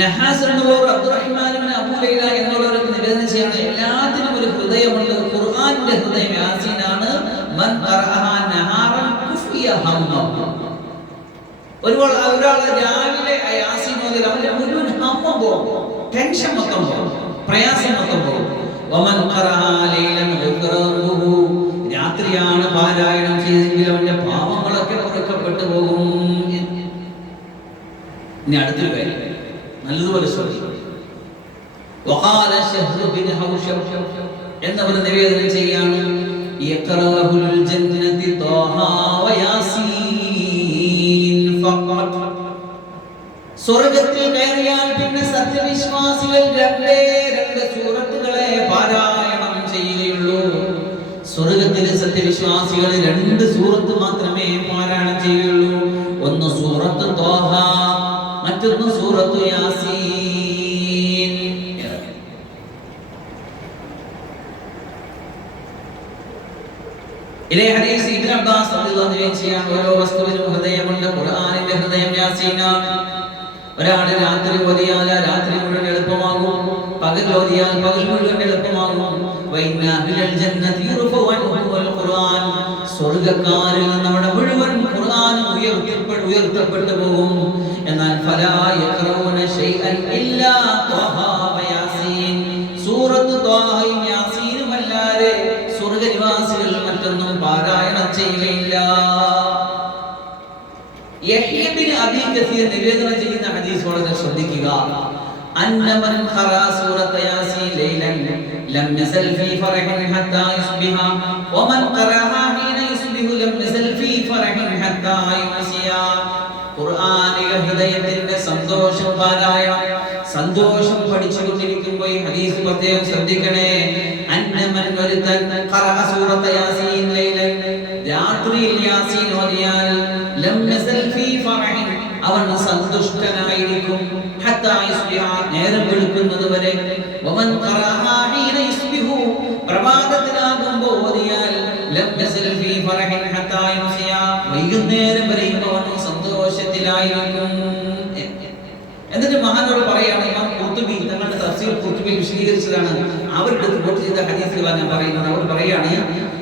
നഹാസ് എന്നവർ അബ്ദുറഹ്മാൻ ഇബ്നു അബൂ ലൈല എന്നവർക്ക് നിവേദനം ചെയ്യാണ്, എല്ലാത്തിനും ഒരു ഹൃദയമുണ്ട്, ഖുർആനിന്റെ ഹൃദയം യാസീനാണ്. മൻ ഖറഅഹ നഹാറൻ കുഫിയ ഹമ്മഹു, ഒരാൾ രാവിലെ യാസീൻ ഓതിയാൽ അവന്റെ മുഴുവൻ ഹമ്മം പോകും, ടെൻഷൻ മൊത്തം പോകും, പ്രയാസം മൊത്തം പോകും. വമൻ ഖറഅ ലൈലൻ ഗുഫറഹു, രാത്രിയാണ് പാരായണം ചെയ്തെങ്കിൽ അവന്റെ പാപങ്ങളൊക്കെ പൊറുക്കപ്പെട്ടു പോകും. ഇനി അടുത്തൊരു കാര്യം നല്ലതുപോലെ ശ്രദ്ധിക്കുക. വഖാല ശഹ്ർ ബിൻ ഹൗശം എന്നവർ നിവേദനം ചെയ്യാണ്, യഖറഉൽ ജന്നതി ത്വാഹ വയാസീൻ ഫഖത്, സ്വർഗ്ഗത്തിൽ കയറിയാൽ പിന്നെ സത്യവിശ്വാസികൾ രണ്ട് സൂറത്തുകളെ പാരായണം ചെയ്യുകയുള്ളൂ. സ്വർഗ്ഗത്തിലെ സത്യവിശ്വാസികൾ 2 സൂറത്ത് മാത്രമേ പാരായണം ചെയ്യുകയുള്ളൂ. ഒന്ന് സൂറത്ത് ത്വാഹ, മറ്റൊന്ന് സൂറത്ത് യാസീൻ. ഇതേ ഹദീസ് ഇബ്നു അബ്ബാസ് റളിയല്ലാഹു അൻഹു ചെയ്യാൻ, ഓരോ വസ്തുവിനും ഹൃദയമുണ്ട്, ഖുർആനിന്റെ ഹൃദയം യാസീനാണ്. ഒരാൾ രാത്രി ഓതിയാൽ രാത്രി മുഴുവൻ എളുപ്പമാകും, പകൽ ഓതിയാൽ പകൽ മുഴുവൻ എളുപ്പമാകും. വഇന്ന അഹ്ലൽ ജന്നതി യുർഫഉ അൻഹുൽ ഖുർആൻ, സ്വർഗ്ഗക്കാരിൽ നമ്മുടെ മുഴുവൻ ഖുർആൻ ഉയർത്തപ്പെട്ടു പോകും. എന്നാൽ ഫലാ യഖറഊന ശൈഅൻ ഇല്ലാ ത്വാഹ വയാസീൻ, സൂറത്ത് ത്വാഹയും യാസീനും അല്ലാതെ സ്വർഗ്ഗനിവാസികൾ മറ്റൊന്നും പാരായണം ചെയ്യുകയില്ല. യഹ്യ ബിൻ അബീ കസീർ നിവേദനം ചെയ്യുന്ന ഹദീസ് വളരെ ശ്രദ്ധിക്കുക. അന്ന മൻ ഖറഅ സൂറത യാസീൻ ലൈലൻ ലം യസൽ ഫീ ഫറഹിൻ ഹത്താ യുസ്ബിഹ വമൻ ഖറഅഹ ഹീന യുസ്ബിഹു ലം യസൽ ഫീ ഫറഹിൻ ഹത്താ യുംസിയ. ഖുർആനിലെ ഹൃദയത്തിന്റെ സന്തോഷം പാരായണം, സന്തോഷം പഠിച്ചുകൊണ്ടിരിക്കുമ്പോൾ ഈ ഹദീസ് പ്രത്യേകം ശ്രദ്ധിക്കണേ. അന്ന മൻ വരിതൻ ഖറഅ സൂറത യാസീൻ ലൈലൻ, രാത്രിയിൽ യാസീൻ ഓതിയാൽ ലം യസൽ ഫീ ഫറഹിൻ, അവൻ സന്തുഷ്ടനായിരിക്കും, ഹത്താ യുസ്ബിഹ, നേരം വെളുക്കുന്നത് വരെ. വമൻ ഖറഅഹ ഹീന യുസ്ബിഹു, പ്രഭാതത്തിലാകുമ്പോൾ ഓതിയാൽ ലം യസൽ ഫീ ഫറഹിൻ ഹത്താ യുംസിയ, വൈകുന്നേരം വരെയും അവൻ സന്തോഷത്തിലായിരിക്കും. എന്നിട്ട് മഹാനോട് പറയാണ്, ഇമാം ഖുർത്തുബി തങ്ങളുടെ തഫ്സീർ ഖുർത്തുബിയിൽ വിശദീകരിച്ചു വിശദീകരിച്ചതാണ്. അവരുടെ റിപ്പോർട്ട് ചെയ്ത ഹദീസുകളാണ് ഞാൻ പറയുന്നത്. അവർ പറയാണ്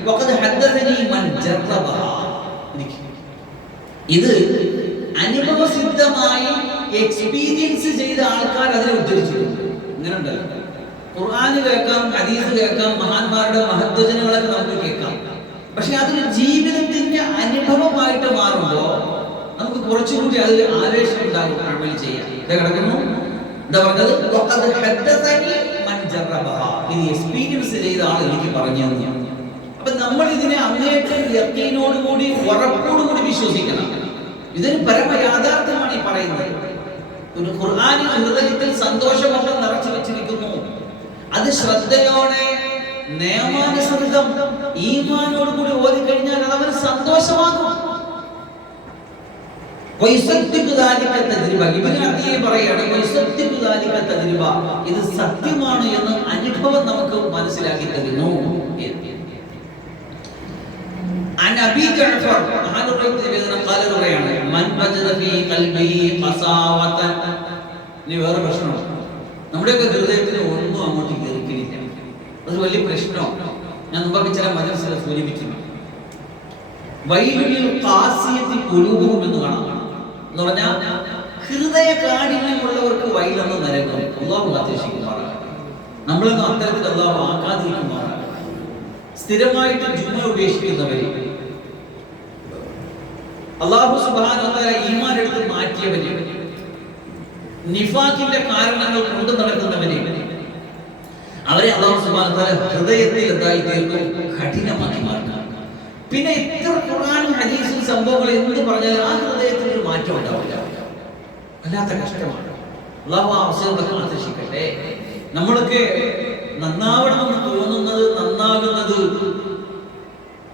വഖദ് ഹദ്ദസനി മൻ ജറബഹ. ഇത് അനുഭവസിദ്ധമായി എക്സ്പീരിയൻസ് ചെയ്ത ആൾക്കാർ അതിനെ ഉദ്ധരിച്ചിട്ടുണ്ട്. ഇങ്ങനെ ഉണ്ടല്ലോ, ഖുർആൻ കേൾക്കാം, ഹദീസ് കേൾക്കാം, മഹാന്മാരുടെ മഹത്വചനങ്ങളൊക്കെ നമുക്ക് കേൾക്കാം. പക്ഷെ അതൊരു ജീവിതത്തിന്റെ അനുഭവമായിട്ട് മാറുമ്പോൾ നമുക്ക് കുറച്ചുകൂടി അതിൽ ആവേശം ഉണ്ടാകും, അമൽ ചെയ്യാൻ. ഇത് കിടക്കുന്നു എന്താ പറഞ്ഞത്? ഇത് എക്സ്പീരിയൻസ് ചെയ്ത ആൾ എനിക്ക് പറഞ്ഞു തന്നു. അപ്പൊ നമ്മൾ ഇതിനെ അങ്ങേറ്റം യഖീനോടുകൂടി ഉറപ്പോടുകൂടി വിശ്വസിക്കണം. ഇതൊരു പരമ യാഥാർത്ഥ്യമാണ് ഈ പറയുന്നത്. ഒരു ഖുർആനിൽ ഹൃദയത്തിൽ സന്തോഷമൊക്കെ നിറച്ചു വെച്ചിരിക്കുന്നു. അത് ശ്രദ്ധയോടെ നിയമാനുസൃതം ഈമാനോട് കൂടി ഓതി കഴിഞ്ഞാൽ അത് അവന് സന്തോഷമാകും. ഇത് സത്യമാണ് എന്ന് അനുഭവം നമുക്ക് മനസ്സിലാക്കി തരുന്നു. വേറെ പ്രശ്നമാണ്, നമ്മുടെയൊക്കെ ഹൃദയത്തിന് ഒന്നും അങ്ങോട്ട് കേൾക്കില്ല. അത് വലിയ പ്രശ്നമാണ്. ഞാൻ മുമ്പൊക്കെ ചില മജലിസുകൾ സൂചിപ്പിക്കുന്നു. വൈലുൽ ഖാസിയത്തി ഖുലൂബുഹും എന്ന് കാണാം. എന്ന് പറഞ്ഞാൽ ഹൃദയ കാഠിന്യമുള്ളവർക്ക് വൈലെന്ന് നരകം. അല്ലാഹു കാത്തിരക്ഷിക്കുമാറാകട്ടെ. നമ്മളൊന്നും അത്തരത്തിൽ അല്ലാഹു ആക്കാതിരിക്കുമാറാകട്ടെ. സ്ഥിരമായിട്ട് ജുമ ഉപേക്ഷിക്കുന്നവരെ, അല്ലാഹു സുബ്ഹാനഹു വ തആല ഈമാൻ എടുത്ത് മാറ്റിയവരെ, നിഫാഖിന്റെ കാരണങ്ങൾ കൊണ്ട് നടക്കുന്നവരെ, അവരെ അല്ലാഹു സുബ്ഹാനഹു വ തആല ഹൃദയത്തിൽ എന്തായി തീർക്കും? കഠിനമാക്കി മാറ്റും. പിന്നെ എത്ര ഖുർആനും ഹദീസും സംഭവങ്ങൾ എന്ത് പറഞ്ഞാലും ആ ഹൃദയത്തിൽ ഒരു മാറ്റം ഉണ്ടാവില്ല. വല്ലാത്ത കഷ്ടമാണ്. അല്ലാഹു ആ അവസരങ്ങളൊക്കെ കാത്തിരക്ഷിക്കട്ടെ. നമ്മളൊക്കെ നന്നാവണമെന്ന് തോന്നുന്നത്, നന്നാകുന്നത്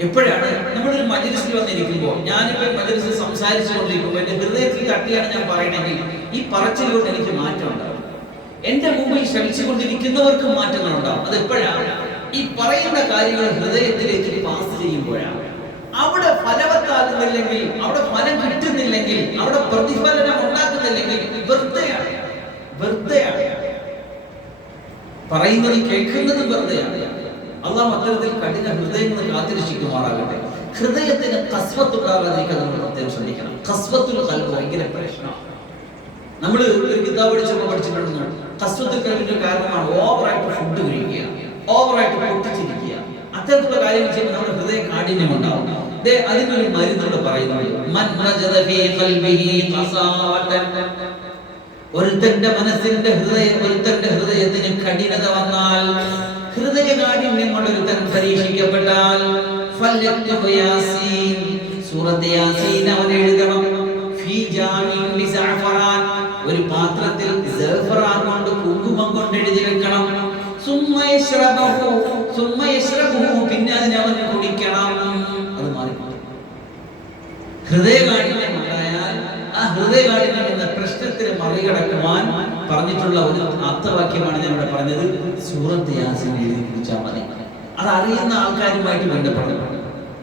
എപ്പോഴാണ്? നമ്മളൊരു മജ്‌ലിസിൽ വന്നിരിക്കുമ്പോൾ, ഞാനിപ്പോൾ മജ്‌ലിസിൽ സംസാരിച്ചു കൊണ്ടിരിക്കുമ്പോൾ എന്റെ ഹൃദയത്തിൽ തട്ടിയാണ് ഞാൻ പറയണമെങ്കിൽ ഈ പറച്ചിലുകൊണ്ട് എനിക്ക് മാറ്റം ഉണ്ടാവും. എന്റെ മുമ്പിൽ ശ്രമിച്ചുകൊണ്ടിരിക്കുന്നവർക്ക് മാറ്റങ്ങൾ ഉണ്ടാവും. അത് എപ്പോഴാണ്? ഈ പറയുന്ന കാര്യങ്ങൾ ഹൃദയത്തിലേക്ക് പാസ് ചെയ്യുമ്പോഴാണ്. അവിടെ ഫലവത്താകുന്നില്ലെങ്കിൽ, അവിടെ ഫലം കിട്ടുന്നില്ലെങ്കിൽ, അവിടെ പ്രതിഫലനം ഉണ്ടാക്കുന്നില്ലെങ്കിൽ വെറുതെയാണ്. പറയുന്നത് കേൾക്കുന്നത് വെറുതെയാണ്. അല്ലാഹു അത്തരത്തിൽ കഠിന ഹൃദയങ്ങൾ കാത്തിരക്ഷിക്കുമാറാകട്ടെ. ഹൃദയത്തിന് ഖസ്വത്ത് ഉണ്ടാകാതിരിക്കാൻ നമ്മൾ പ്രത്യേകം ശ്രദ്ധിക്കണം. ഖസ്വത്തുൽ ഖൽബ് ഭയങ്കര പ്രശ്നമാണ്. നമ്മൾ ഒരു കിതാബ് പഠിച്ചിട്ടുണ്ട്. ഖസ്വത്തുൽ ഖൽബിന്റെ കാരണമാണ് ഓവറായിട്ട് ഫുഡ് കഴിക്കുക, ഓവറായിട്ട് പൊട്ടിച്ചിരിക്കുക. അത്തരത്തിലുള്ള കാര്യങ്ങൾ ചെയ്യുമ്പോൾ നമ്മുടെ ഹൃദയ കാഠിന്യം ഉണ്ടാവും. അതിനൊരു മരുന്നോട് പറയുന്നുണ്ട്. ഒരുത്തന്റെ മനസ്സിന്റെ ഒരുത്തന്റെ ഹൃദയത്തിന് കഠിനത വന്നാൽ, ഹൃദയ കാഠിന്യം കൊണ്ട് ഒരുത്തൻ പരീക്ഷിക്കപ്പെട്ടാൽ സൂറത്ത് യാസീൻ അവൻ എഴുതണം. ഒരു പാത്രത്തിൽ സഅഫറാൻ കൊണ്ട്, കുങ്കുമം കൊണ്ട് എഴുതി വെക്കണം. പിന്നെ അതിനെ അവൻ കുടിക്കണം. അത് മാറി. ഹൃദയകാഠിന്യം ഉണ്ടായാൽ ആ ഹൃദയകാഠിന്യം എന്ന പ്രശ്നത്തിന് മറികടക്കുവാൻ പറഞ്ഞിട്ടുള്ള ഒരു ആപ്തവാക്യമാണ് ഞാൻ ഇവിടെ പറഞ്ഞത്. സൂറത്ത് യാസീൻ എഴുതി കുടിച്ചാൽ മതി. അത് അറിയുന്ന ആൾക്കാരുമായിട്ട് ബന്ധപ്പെടണം.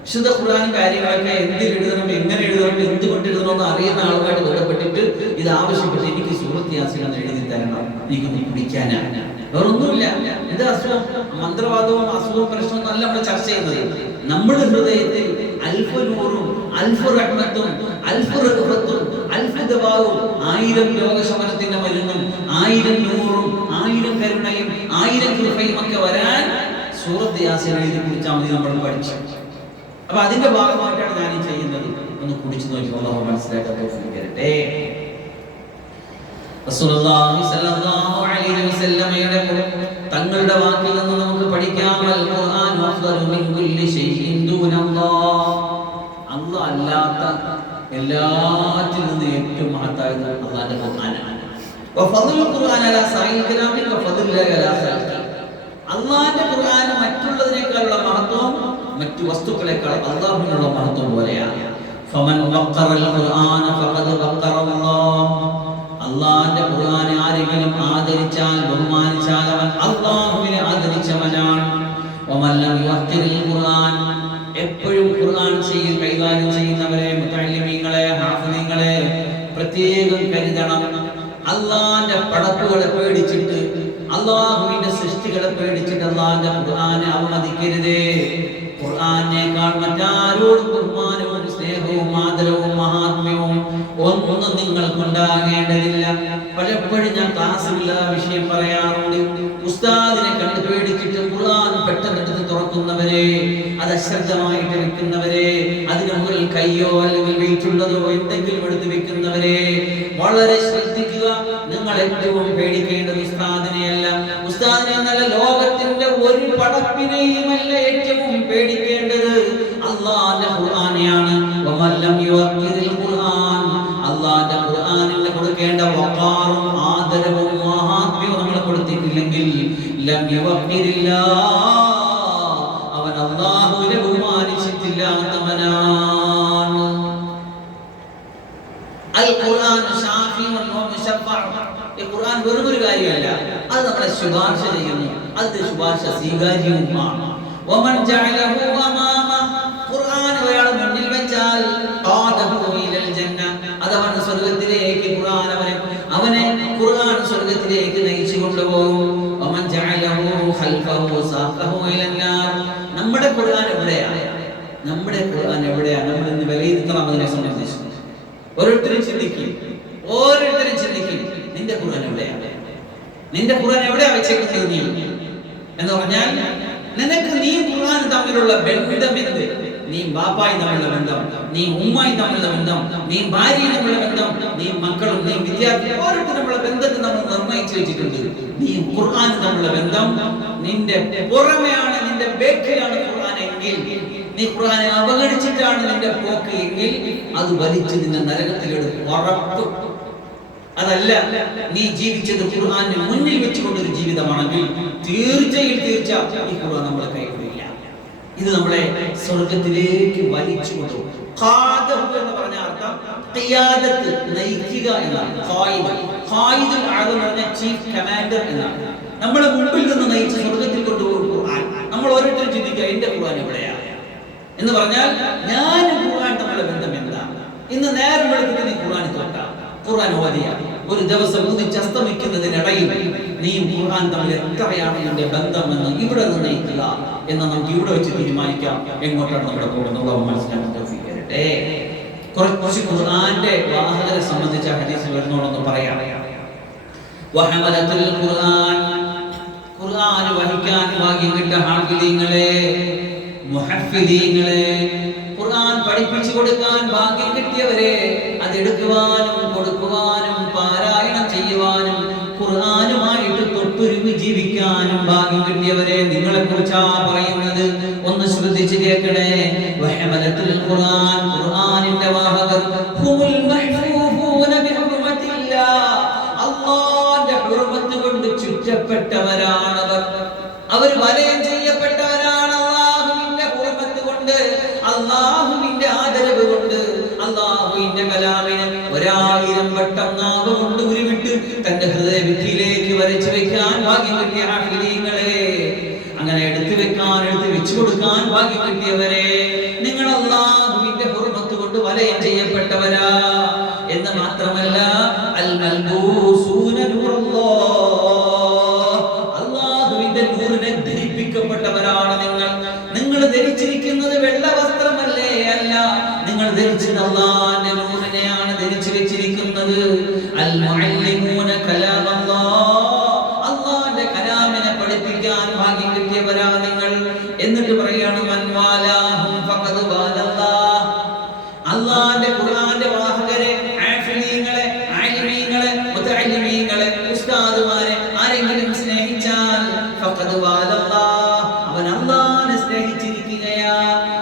വിശുദ്ധ ഖുർആൻ കാര്യങ്ങളൊക്കെ എന്തിൽ എഴുതണം, എങ്ങനെ എഴുതണം, എന്തുകൊണ്ട് എഴുതണം എന്ന് അറിയുന്ന ആളുമായിട്ട് ബന്ധപ്പെട്ടിട്ട് ഇത് ആവശ്യപ്പെട്ട് എനിക്ക് സൂറത്ത് യാസീൻ എന്ന് എഴുതി തരണം, എനിക്കൊന്ന് കുടിക്കാനാണ്. വേറൊന്നുമില്ല. ഇത് അസുഖം, മന്ത്രവാദവും അസുഖവും പ്രശ്നവും അല്ല നമ്മൾ ചർച്ച ചെയ്യുന്നത്. നമ്മുടെ ഹൃദയത്തിൽ അൽഫു നൂറും അൽഫു റഹ്മത്തും അൽഫു റഹ്മത്തും അൽഫു ദവാവും 1000 രോഗശമനത്തിന്റെ മരുന്നും 1000 നൂറും 1000 കരുണയും 1000 കൃപയും ഒക്കെ വരാൻ സൂറത്ത് യാസീൻ എഴുതി കുടിച്ചാൽ മതി. നമ്മൾ പഠിച്ചു. അപ്പൊ അതിന്റെ ഭാഗമായിട്ടാണ് ഞാൻ ഈ ചെയ്യുന്നത്. ഒന്ന് കുടിച്ചു നോക്കി അല്ലാഹു മനസ്സിലാക്കാൻ തൗഫീഖ്. റസൂലുള്ളാഹി സ്വല്ലല്ലാഹു അലൈഹി വസല്ലമയുടെ തങ്ങളുടെ വാക്കിൽ നിന്ന് നമുക്ക് പഠിക്കാം. അൽ ഖുർആൻ അഫ്ദലു മിൻ കുല്ലി ഷൈഇൻ ദൂനല്ലാഹ്. അല്ലാഹ് അല്ലാത്ത എല്ലാറ്റിൽ നിന്ന് ഏറ്റവും മഹത്തായത് അല്ലാഹുവിന്റെ ഖുർആനാണ്. വഫദ്ലുൽ ഖുർആൻ അലാ സഈൽ കലാമി വഫദ്ലുല്ലാഹി അലാ ഖൽഖി. അല്ലാഹുവിന്റെ ഖുർആൻ മറ്റുള്ളതിനേക്കാളുള്ള മഹത്വം മറ്റു വസ്തുക്കളെക്കാൾ അല്ലാഹുവിനുള്ള മഹത്വം പോലെയാണ്. ഫമൻ വഖറൽ ഖുർആന ഫഖദ് വഖറല്ലാഹ്. അല്ലാഹുവിന്റെ ഖുർആൻ ആരെങ്കിലും ആദരിച്ചാൽ, ബഹുമാനിച്ചാൽ അവൻ അല്ലാഹുവിനെ ആദരിച്ചവനാണ്. വമൻ ലം യുഖിറിൽ ഖുർആൻ, എപ്പോഴും ഖുർആൻ കൈകാര്യം ചെയ്യുന്നവരെ, മുതഅല്ലിമീങ്ങളെ, ഹാഫിളീങ്ങളെ പ്രത്യേകം കരുതണം. അല്ലാഹുവിന്റെ പടപ്പുകളെ പേടിച്ചിട്ട്, അല്ലാഹുവിന്റെ പേടിച്ചിട്ട് അല്ലാഹുവിന്റെ ഖുർആനെ അവമതിക്കരുതേ. ഖുർആനേക്കാൾ മറ്റാരോടും ബഹുമാനവും സ്നേഹവും ആദരവും മഹാത്മ്യവും ഒന്നും നിങ്ങൾക്കുണ്ടാകേണ്ടതില്ല. പലപ്പോഴും ഞാൻ ക്ലാസ്സിൽ ആ വിഷയം പറയാറുണ്ട്. ഉസ്താദിനെ കണ്ട് പേടിച്ചിട്ട് ഖുർആൻ പെട്ടെന്ന് എടുത്ത് തുറക്കുന്നവരെ, അത് അശ്രദ്ധമായിട്ട് വെക്കുന്നവരെ, അതിന് മുകളിൽ കയ്യോ അല്ലെങ്കിൽ വെയിറ്റുള്ളതോ എന്തെങ്കിലും എടുത്ത് വെക്കുന്നവരെ വളരെ ശ്രദ്ധിക്കുക. നിങ്ങൾ ഏറ്റവും പേടിക്കേണ്ടത് ഉസ്താദിനെയല്ല, ഉസ്താദിനെ എന്നല്ല, ലോകത്തിന്റെ ഒരു പടപ്പിനെയുമല്ല ഏറ്റവും പേടിക്കേണ്ടത് അല്ലാഹുവിന്റെ ഖുർആനെയാണ്. വമല്ലം യുവഖിറിൽ ഖുർആൻ, അല്ലാഹുവിന്റെ ഖുർആനിൽ കൊടുക്കേണ്ട വഖാറും ആദരവും മഹാത്മ്യവും നമ്മൾ കൊടുത്തിട്ടില്ലെങ്കിൽ ലം യുവഖിറില്ലാഹ്, അവൻ അല്ലാഹുവിനെ ബഹുമാനിച്ചിട്ടില്ലാത്തവനാണ്. അൽ ഖുർആൻ ശാഫിഉൻ വ മുശഫ്ഫഅ, ഈ ഖുർആൻ വെറും ഒരു കാര്യമല്ല, അത് നമ്മളെ ശുപാർശ ചെയ്യുന്നു, അത് ശുപാർശ സ്വീകാര്യവുമാണ്. വമൻ ജഅലഹു അമാമ, ഖുർആൻ ഒരാൾ മുന്നിൽ വെച്ചാൽ ഖാദഹു ഇലൽ ജന്ന, അത് അവൻ സ്വർഗ്ഗത്തിലേക്ക് അവനെ ഖുർആൻ സ്വർഗ്ഗത്തിലേക്ക് നയിച്ചു കൊണ്ടുപോകും. വമൻ ജഅലഹു ഖൽഫഹു സാഖഹു ഇലൻ നാർ, നമ്മുടെ ഖുർആൻ എവിടെയാണ്? നമ്മുടെ ഖുർആൻ എവിടെയാണ്? നമ്മൾ ഇന്ന് വിലയിരുത്തണം. അതിനെ സംബന്ധിച്ച് ഓരോരുത്തരും ചിന്തിക്കും, നിന്റെ ഖുർആൻ എവിടെയാണ്? നിന്റെ ഖുർആൻ എവിടെയാ വെച്ചേക്കുന്നത് നീ എന്ന് പറഞ്ഞാൽ, നിനക്ക് നീ ഖുർആൻ തമ്മിലുള്ള ബന്ധം എന്ത്? നീ ബാപ്പായി തമ്മിലുള്ള ബന്ധം, നീ ഉമ്മായി തമ്മിലുള്ള ബന്ധം, നീ ഭാര്യയും തമ്മിലുള്ള ബന്ധം, നീ മക്കളും, നീ വിദ്യാർത്ഥി, ഓരോരുത്തരും തമ്മിലുള്ള ബന്ധത്തെ നമ്മൾ നിർണ്ണയിച്ചു വെച്ചിട്ടുണ്ട്. നീ ഖുർആൻ തമ്മിലുള്ള ബന്ധം നിന്റെ പുറമെയാണ്, നിന്റെ ബേക്കിലാണ് ഖുർആൻ എങ്കിൽ, നീ ഖുർആനെ അവഗണിച്ചിട്ടാണ് നിന്റെ പോക്ക് എങ്കിൽ, അത് വലിച്ച് നിന്നെ നരകത്തിലെടുത്ത് ഉറപ്പ്. അതല്ല, നീ ജീവിച്ചത് ഖുർആനെ മുന്നിൽ വെച്ചുകൊണ്ടൊരു ജീവിതമാണെങ്കിൽ തീർച്ച ഈ ഖുർആൻ നമ്മളെ കൈവിടില്ല. ഇത് നമ്മളെ സ്വർഗത്തിലേക്ക് വലിച്ചു കൊണ്ടുപോകും. ഖാദഹു എന്ന് പറഞ്ഞ അർത്ഥം ഖിയാദത്ത്, നയിക്കുക എന്നാണ്. ഖായിദുൽ ആദം എന്ന് പറഞ്ഞ ചീഫ് കമാൻഡർ എന്നാണ്. നമ്മളെ മുമ്പിൽ നിന്ന് നയിച്ച് സ്വർഗത്തിൽ കൊണ്ടുപോകും ഖുർആൻ. നമ്മൾ ഓരോരുത്തരും ചിന്തിക്കുക, എന്റെ ഖുർആൻ എവിടെയാണ് എന്ന് പറഞ്ഞാൽ, ഞാൻ ഖുർആൻ തമ്മിലുള്ള ബന്ധം എന്താണ്? ഇന്ന് നേരം വെളുത്തിട്ട് നീ ഖുർആൻ തുറക്കാം, ഖുർആൻ ഓതിയ ഒരു ദിവസം ഉദിച്ചസ്തമിക്കുന്നതിനിടയിൽ നീ ഖുർആൻ തമ്മിൽ എത്രയാണ് നിന്റെ ബന്ധം എന്ന് ഇവിടെ നിർണ്ണയിക്കുക എന്ന് നമുക്ക് ഇവിടെ വെച്ച് തീരുമാനിക്കാം. എങ്ങോട്ടാണ് നമ്മുടെ പോകുന്നത് മനസ്സിലാക്കാൻ തൗഫീഖ്. കുറച്ച് ഖുർആന്റെ വാഹകരെ സംബന്ധിച്ച ഹദീസ് വരുന്നോളെന്ന് പറയാം. വഹമലത്തുൽ ഖുർആൻ, ഖുർആൻ വഹിക്കാൻ ഭാഗ്യം കിട്ടിയ ഹാഫിദീങ്ങളെ, മുഹഫിദീങ്ങളെ, ഖുർആൻ പഠിപ്പിച്ചു കൊടുക്കാൻ ഭാഗ്യം കിട്ടിയവരെ, അതെടുക്കുവാനും കൊടുക്കുവാനും പാരായണം ചെയ്യുവാനും ഖുർആനുമായിട്ട് തൊട്ടുരുവി ജീവിക്കാനും ഭാഗ്യം കിട്ടിയവരെ നിങ്ങളെ കുറിച്ചാ പറയുന്നത്. ഒന്ന് ശ്രദ്ധിച്ചു കേൾക്കണേ. വഹമലത്തുൽ ഖുർആൻ, ഖുർആനിന്റെ വാഹകർ, ഹുമുൽ മഹ്ഫൂഫൂന ബിഹുർമത്തില്ലാഹ്, അല്ലാഹുവിന്റെ ഹുർമത്ത് കൊണ്ട് ചുറ്റപ്പെട്ടവരാണവർ. അവർ വലയം ചെയ്യപ്പെട്ടവരാണ് അല്ലാഹുവിന്റെ ഹുർമത്ത് കൊണ്ട്, അല്ലാഹുവിന്റെ ആദരവ് കൊണ്ട്. അല്ലാഹുവിന്റെ കലാമിനെ 1000 വട്ടം നാവ് കൊണ്ട് ഉരുവിട്ട് തന്റെ ഹൃദയഭിത്തിയിലേക്ക് വരച്ചു വെക്കാൻ ഭാഗ്യം കിട്ടിയ ഹാഫിദീങ്ങളെ, അങ്ങനെ എടുത്തു വെച്ചു കൊടുക്കാൻ ഭാഗ്യം കിട്ടിയവരെ, നിങ്ങൾ അല്ലാഹുവിന്റെ ഹുർമത്ത് കൊണ്ട് വലയം ചെയ്യപ്പെട്ടവരാ. എന്ന് മാത്രമല്ല, അൽ മൽബൂസൂന നൂറുല്ലാഹ്, അല്ലാഹുവിന്റെ നൂറിനെ ധരിപ്പിക്കപ്പെട്ടവരാണ് നിങ്ങൾ. നിങ്ങൾ ധരിച്ചിരിക്കുന്നത് വെള്ള വസ്ത്രമല്ലേ? അല്ല, നിങ്ങൾ ധരിച്ചത് അല്ലാഹുവിന്റെ നൂറിനെയാണ് ധരിച്ചു വെച്ചിരിക്കുന്നത്. അൽ മുഅല്ലിമൂന കലാമല്ലാഹ്, അല്ലാഹുവിന്റെ കലാമിനെ പഠിപ്പിക്കാൻ ഭാഗ്യം കിട്ടിയവരാ നിങ്ങൾ. എന്നിട്ട് പറയാണ്, മൻ വാലാഹും ഫഖദ് വാലല്ലാഹ്, അല്ലാഹുവിന്റെ ഖുർആന്റെ വാഹകരെ, ആഫിലീങ്ങളെ, ആലിമീങ്ങളെ, മുതഅല്ലിമീങ്ങളെ, ഉസ്താദുമാരെ ആരെങ്കിലും സ്നേഹിച്ചാൽ ഫഖദ് വാലല്ലാഹ്, അവൻ അല്ലാഹുവിനെ സ്നേഹിച്ചിരിക്കുകയാ.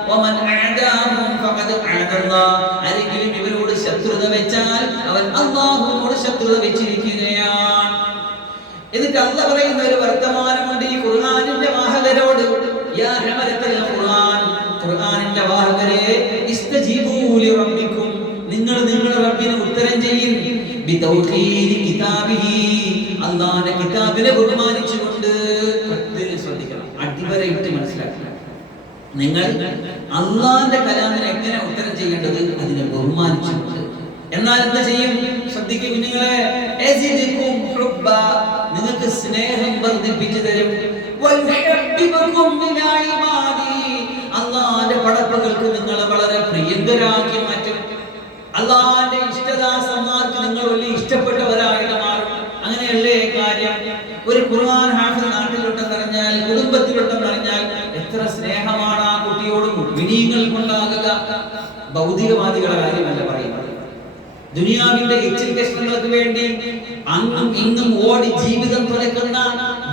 വമൻ അഅദാഹും ഫഖദ് അഅദല്ലാഹ്, ആരെങ്കിലും ഇവരോട് ശത്രുത വെച്ചാൽ അവൻ അല്ലാഹുവിനോട് ശത്രുത വെച്ചിരിക്കുകയാണ്. എന്നിട്ട് അല്ലാഹ് പറയുന്ന ഒരു വർത്തമാനമുണ്ട് ഈ ഖുർആനിന്റെ വാഹകരോട്. യാ ഹമലത്തുൽ ഖുർആൻ, ഖുർആനിന്റെ വാഹകരെ, ഇസ്തജീബൂ ലിറബ്ബിക്കും, നിങ്ങൾ നിങ്ങളുടെ റബ്ബിന് ഉത്തരം ചെയ്യിൻ. ബിതൗഹീദി കിതാബിഹി, അല്ലാഹുവിന്റെ കിതാബിനെ ബഹുമാനിച്ചുകൊണ്ട്. ശ്രദ്ധിക്കണം, അടിവരയിട്ട് മനസ്സിലാക്കണം. നിങ്ങൾ അല്ലാഹുവിന്റെ കലാമിനെ എങ്ങനെ ഉത്തരം ചെയ്യേണ്ടത്? അതിനെ ബഹുമാനിച്ചുകൊണ്ട്. എന്നാൽ എന്താ ചെയ്യും? ശ്രദ്ധിക്കും കുഞ്ഞുങ്ങളെ. നിങ്ങൾക്ക് സ്നേഹം വർദ്ധിപ്പിച്ചു തരും. അല്ലാഹുവിന്റെ പടപ്പുകൾക്ക് നിങ്ങളെ വളരെ പ്രിയങ്കരാക്കി മാറ്റും. അല്ലാഹുവിന്റെ ഇഷ്ടദാസന്മാർക്ക് നിങ്ങൾ വലിയ ഇഷ്ടപ്പെട്ടവരായിട്ട് മാറും. അങ്ങനെയല്ലേ കാര്യം? ഒരു ഖുർആൻ ഹാഫിദ് നാട്ടിലുണ്ടെന്നറിഞ്ഞാൽ, കുടുംബത്തിലുണ്ടെന്നറിഞ്ഞാൽ എത്ര സ്നേഹമാണ് ആ കുട്ടിയോട് മുഅ്മിനീങ്ങൾക്കുണ്ടാകുക. ഭൗതികവാദികളുടെ കാര്യമല്ല പറയുന്നത്. ദുനിയാവിന്റെ എക്സിബിഷനുകൾക്ക് വേണ്ടി അങ്ങും ഇങ്ങും ഓടി ജീവിതം തുലക്കുന്ന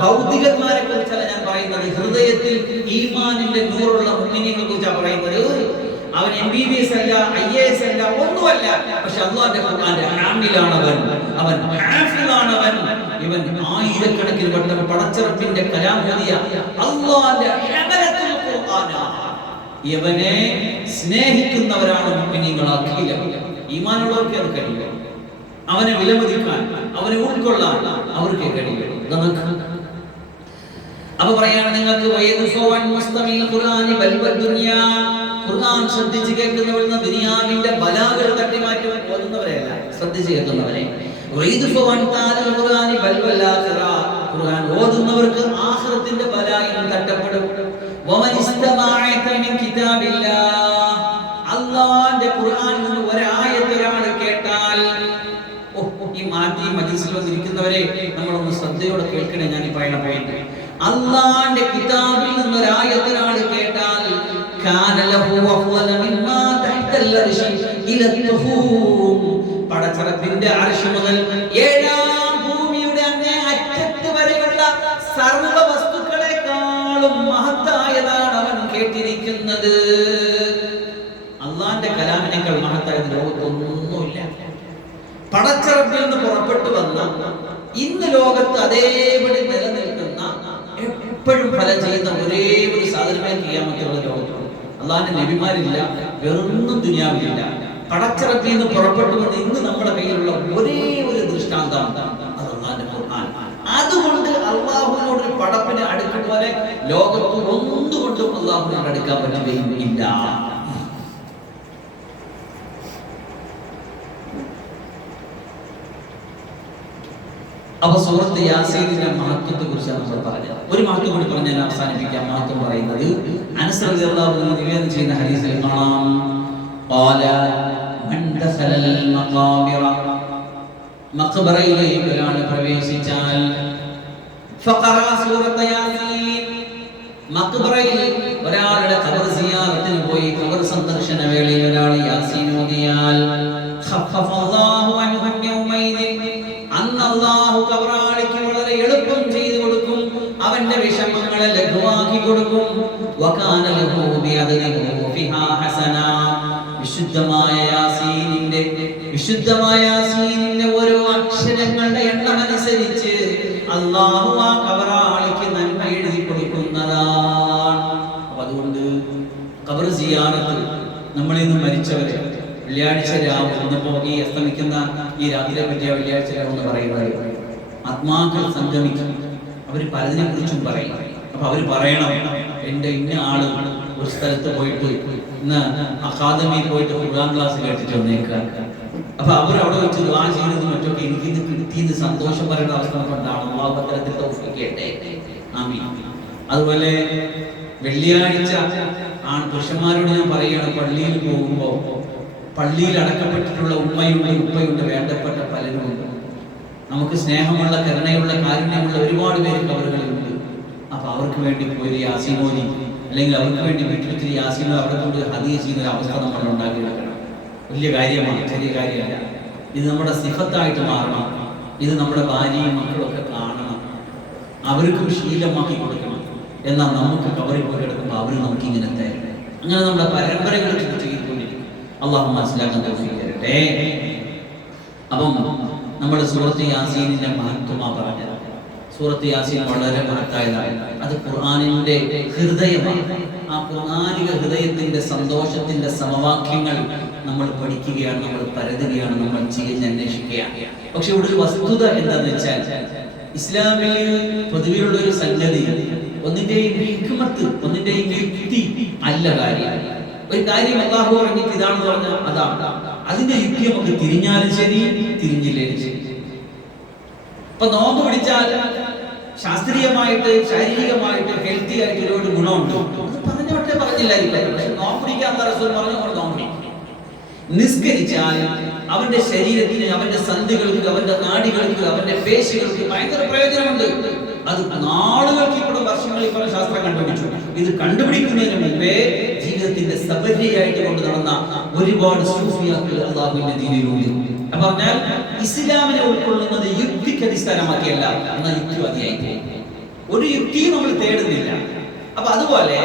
ഭൗതികന്മാരെ കുറിച്ചല്ല ഞാൻ പറയുന്നത്. ഹൃദയത്തിൽ ഈമാനിന്റെ നൂറുള്ള മുഅ്മിനീങ്ങളെ കുറിച്ചാണ് പറയുന്നത്. അവൻ MBBS അല്ല, IAS അല്ല, ഒന്നുമല്ല. പക്ഷെ അല്ലാഹുവിന്റെ ഖുർആന്റെ ആമിലാണവൻ, അവൻ ഹാഫിളാണവൻ. ഇവൻ ആയിരക്കണക്കിന് വട്ടം പടച്ചറപ്പിന്റെ കലാം ഓതിയ അല്ലാഹുവിന്റെ ഹമലത്തുൽ ഖുർആന. ഇവനെ സ്നേഹിക്കുന്നവരാണ് മുഅ്മിനീങ്ങളാക്കിയ ഈമാനുള്ളവർക്ക് അത് കഴിയും. അവനെ വിലമതിക്കാൻ, അവനെ ഉൾക്കൊള്ളാൻ അവർക്ക് കഴിയും. അപ്പൊ പറയാണ് നിങ്ങൾക്ക് ഖുർആൻ ശ്രദ്ധിച്ച് കേൾക്കുന്നവരെന്ന ദുനിയാവിന്റെ ബലാകൾ തട്ടിമാറ്റി ഓതുന്നവരെയല്ല, ശ്രദ്ധിച്ച് കേൾക്കുന്നവരെ. ഖുർആൻ ഓതുന്നവർക്ക് ആഖിറത്തിന്റെ ബലായും തട്ടപ്പെടും. അല്ലാഹുവിന്റെ ഖുർആനിൽ നിന്ന് ഒരായത്ത് ഒരാൾ കേട്ടാൽ, ഈ മാറ്റി മജ്ലിസിൽ വന്നിരിക്കുന്നവരെ നമ്മളൊന്ന് ശ്രദ്ധയോടെ കേൾക്കണേ. ഞാൻ ഈ പറയുന്ന പോയിന്റ്, അല്ലാഹുവിന്റെ കിതാബിൽ നിന്ന് ഒരായത്ത് ഒരാൾ കേട്ടാൽ പടച്ചറപ്പിന്റെ അർശ് മുതൽ ഏഴാം ഭൂമിയുടെ അങ്ങേ അറ്റത്ത് വരെയുള്ള സർവ്വ വസ്തുക്കളെക്കാളും മഹത്തായതാണ് അവൻ കേട്ടിരിക്കുന്നത്. അള്ളാന്റെ കലാമിനേക്കാൾ മഹത്തായത് ലോകത്തൊന്നുമില്ല. പടച്ചറപ്പിൽ നിന്ന് പുറപ്പെട്ടു വന്ന ഇന്ന് ലോകത്ത് അതേപടി നിലനിൽക്കുന്ന എപ്പോഴും ഫലം ചെയ്യുന്ന ഒരേ ഒരു സാധനമേ ഖിയാമത്തുള്ള ലോകത്തുള്ളൂ. അള്ളാന്റെ നബിമാരില്ല, വേറൊന്നും ദുനിയാവിലില്ല. പടച്ചറപ്പിൽ നിന്ന് പുറപ്പെട്ടു വന്ന് ഇന്ന് നമ്മുടെ കയ്യിലുള്ള ഒരേ ഒരു ദൃഷ്ടാന്തം അത് അള്ളാന്റെ ഖുർആൻ. അതുകൊണ്ട് അള്ളാഹുവിനോട് ഒരു പടപ്പിനെ അടുക്കും പോലെ ലോകത്ത് ഒന്നുകൊണ്ടും അള്ളാഹുവിനോട് അടുക്കാൻ പറ്റുകയും ഇല്ല. അപ്പൊ സൂറത്ത് യാസീനിന്റെ മഹത്വത്തെ കുറിച്ചാണ് നമ്മൾ പറഞ്ഞത്. ഒരു മഹത്വം കൂടി പറഞ്ഞാൽ അവസാനിപ്പിക്കാം. മഹത്വം പറയുന്നത് അനസ് റളിയല്ലാഹു അൻഹു നിവേദനം ചെയ്യുന്ന ഹദീസിൽ കാണാം, ഖാല മൻ ദഖലൽ മഖാബിറ, മഖബറയിലേക്ക് ഒരാൾ പ്രവേശിച്ചാൽ, ഫഖറ സൂറത്ത് യാസീൻ, മഖബറയിൽ ഒരാളുടെ ഖബർ സിയാറത്തിന് പോയി ഖബർ സന്ദർശന വേളയിൽ ഒരാൾ യാസീൻ ഓതിയാൽ, ഖഫഫല്ലാഹു അൻഹു യൗമൈദിൻ, അന്ന് അല്ലാഹു ഖബറാളിക്ക് വളരെ എളുപ്പം ചെയ്തു കൊടുക്കും. അവന്റെ വിഷമങ്ങളെ ലഘുവാക്കി കൊടുക്കും. വകാന ലഹു ബിഅദ്നിഹു ഫിഹാ ഹസന. വിശുദ്ധമായ യാസീനിന്റെ ഓരോ അക്ഷരങ്ങളുടെ എണ്ണം അനുസരിച്ച് അല്ലാഹു ആ ഖബറാളിക്ക് നന്മ എഴുതി കൊടുക്കുന്നതാണ്. അതുകൊണ്ട് ഖബർ സിയാറത്ത്, നമ്മളിൽ നിന്ന് മരിച്ചവരെ വെള്ളിയാഴ്ച രാവ്, ഇന്നിപ്പോ ഈ അസ്തമിക്കുന്ന ഈ രാത്രിയെ പറ്റിയ വെള്ളിയാഴ്ച രാവ് എന്ന് പറയുന്നത് ആത്മാക്കൾ സംഗമിക്കും. അവർ പലതിനെ കുറിച്ചും പറയും. അപ്പൊ അവർ പറയണം, എന്റെ ഇന്ന ആള് ഒരു സ്ഥലത്ത് പോയിട്ട് ഇന്ന് അക്കാദമിയിൽ പോയിട്ട് ഖുർആൻ ക്ലാസ് കേട്ടിട്ട് വന്നേക്കുക. അപ്പൊ അവർ അവിടെ വെച്ച് ദുആ ചെയ്യുന്നതും മറ്റൊക്കെ എനിക്കിന്ന് കിട്ടിയെന്ന് സന്തോഷം പറയുന്ന അവസ്ഥ കൊണ്ടാണ്. അല്ലാഹു പത്രത്തിൽ തൗഫീഖ് ചെയ്യട്ടെ, ആമീൻ. അതുപോലെ വെള്ളിയാഴ്ച പുരുഷന്മാരോട് ഞാൻ പറയുകയാണ്, പള്ളിയിൽ പോകുമ്പോൾ പള്ളിയിൽ അടക്കപ്പെട്ടിട്ടുള്ള ഉമ്മയുണ്ട്, ഉപ്പയുണ്ട്, വേണ്ടപ്പെട്ട പലരുമുണ്ട്. നമുക്ക് സ്നേഹമുള്ള, കരുണയുള്ള, കാരുണ്യമുള്ള ഒരുപാട് പേര് കബറുകളിലുണ്ട്. അപ്പൊ അവർക്ക് വേണ്ടി പോയി യാസീനോദി, അല്ലെങ്കിൽ അവർക്ക് വേണ്ടി വീട്ടിൽ യാസീനോ അവിടെ കൊണ്ട് ഹദിയ ചെയ്യുന്ന ഒരു അവസ്ഥ നമ്മൾ ഉണ്ടാക്കിയെടുക്കണം. വലിയ കാര്യമാണ്, ചെറിയ കാര്യമല്ല. ഇത് നമ്മുടെ സിഫത്തായിട്ട് മാറണം. ഇത് നമ്മുടെ ഭാര്യയും മക്കളൊക്കെ കാണണം, അവർക്കും ശീലമാക്കി കൊടുക്കണം. എന്നാൽ നമുക്ക് കബറിൽ പോയി കിടക്കുമ്പോൾ അവർ നമുക്ക് ഇങ്ങനെ തരും. അങ്ങനെ നമ്മുടെ പരമ്പരകൾ ചെയ്തുകൊണ്ടിരിക്കും. അല്ലാഹു മനസ്സിലാക്കാൻ തൗഫീഖ് തരട്ടെ. അപ്പം നമ്മൾ സൂറത്ത് യാസീനിന്റെ മഹത്വമാ പറഞ്ഞത്. സൂറത്ത് യാസീൻ വളരെ മഹത്തായതാണ്. അത് ഖുർആനിന്റെ ഹൃദയമാണ്. ആ ഖുർആനിക ഹൃദയത്തിന്റെ സന്തോഷത്തിന്റെ സമവാക്യങ്ങൾ നമ്മൾ പഠിക്കുകയാണ്, നമ്മൾ പരതുകയാണ്, നമ്മൾ അന്വേഷിക്കുകയാണ്. പക്ഷെ ഇവിടെ ഒരു വസ്തുത എന്താണെന്ന് വെച്ചാൽ, ഇസ്ലാമിൽ പൊതുവെയുള്ള ഒരു സംഗതി, ഒന്നിന്റെയും ഹിക്മത്ത്, ഒന്നിന്റെയും യുക്തി അല്ല കാര്യം. ഒരു കാര്യം അല്ലാഹു പറഞ്ഞിട്ട് ഇതാണെന്ന് പറഞ്ഞാൽ അതാണ്. അതിന്റെ യുക്തി നമുക്ക് തിരിഞ്ഞാലും ശരി, തിരിഞ്ഞില്ലേലും ശരി. ഇപ്പൊ നോമ്പ് പിടിച്ചാൽ ശാസ്ത്രീയമായിട്ട് ശാരീരികമായിട്ട് ഹെൽത്തി ആയിട്ട് ഒരുപാട് ഗുണമുണ്ട്. അത് പറഞ്ഞോട്ടെ പറഞ്ഞില്ലായിരിക്കും. പക്ഷെ നോമ്പിടിക്കാൻ റസൂൽ പറഞ്ഞു നോമ്പിടിക്കും. നിസ്കരിച്ചാൽ അവന്റെ ശരീരത്തിന്, അവന്റെ സന്ധികൾക്ക്, അവന്റെ നാഡികൾക്ക്, അവന്റെ പേശികൾക്ക് ഭയങ്കര പ്രയോജനമുണ്ട്. അത് നാളുകൾക്ക് ഇപ്പോഴും വർഷങ്ങൾ ഇപ്പോഴും ശാസ്ത്രം കണ്ടുപിടിച്ചു. ഇത് കണ്ടുപിടിക്കുന്നതിന് മുമ്പേ ജീവിതത്തിന്റെ സബരിയായിട്ട് കൊണ്ട് നടന്ന ഒരുപാട് സൂഫിയാക്കൾ അല്ലാഹുവിന്റെ ദീനിലുണ്ട്. അപ്പൊ പറഞ്ഞാൽ ഇസ്ലാമിനെ ഉൾക്കൊള്ളുന്നത് യുക്തിക്ക് അടിസ്ഥാനമാക്കിയല്ല, എന്നാൽ യുക്തിവാദിയായി ഒരു യുക്തിയും നമ്മൾ തേടുന്നില്ല. അപ്പൊ അതുപോലെ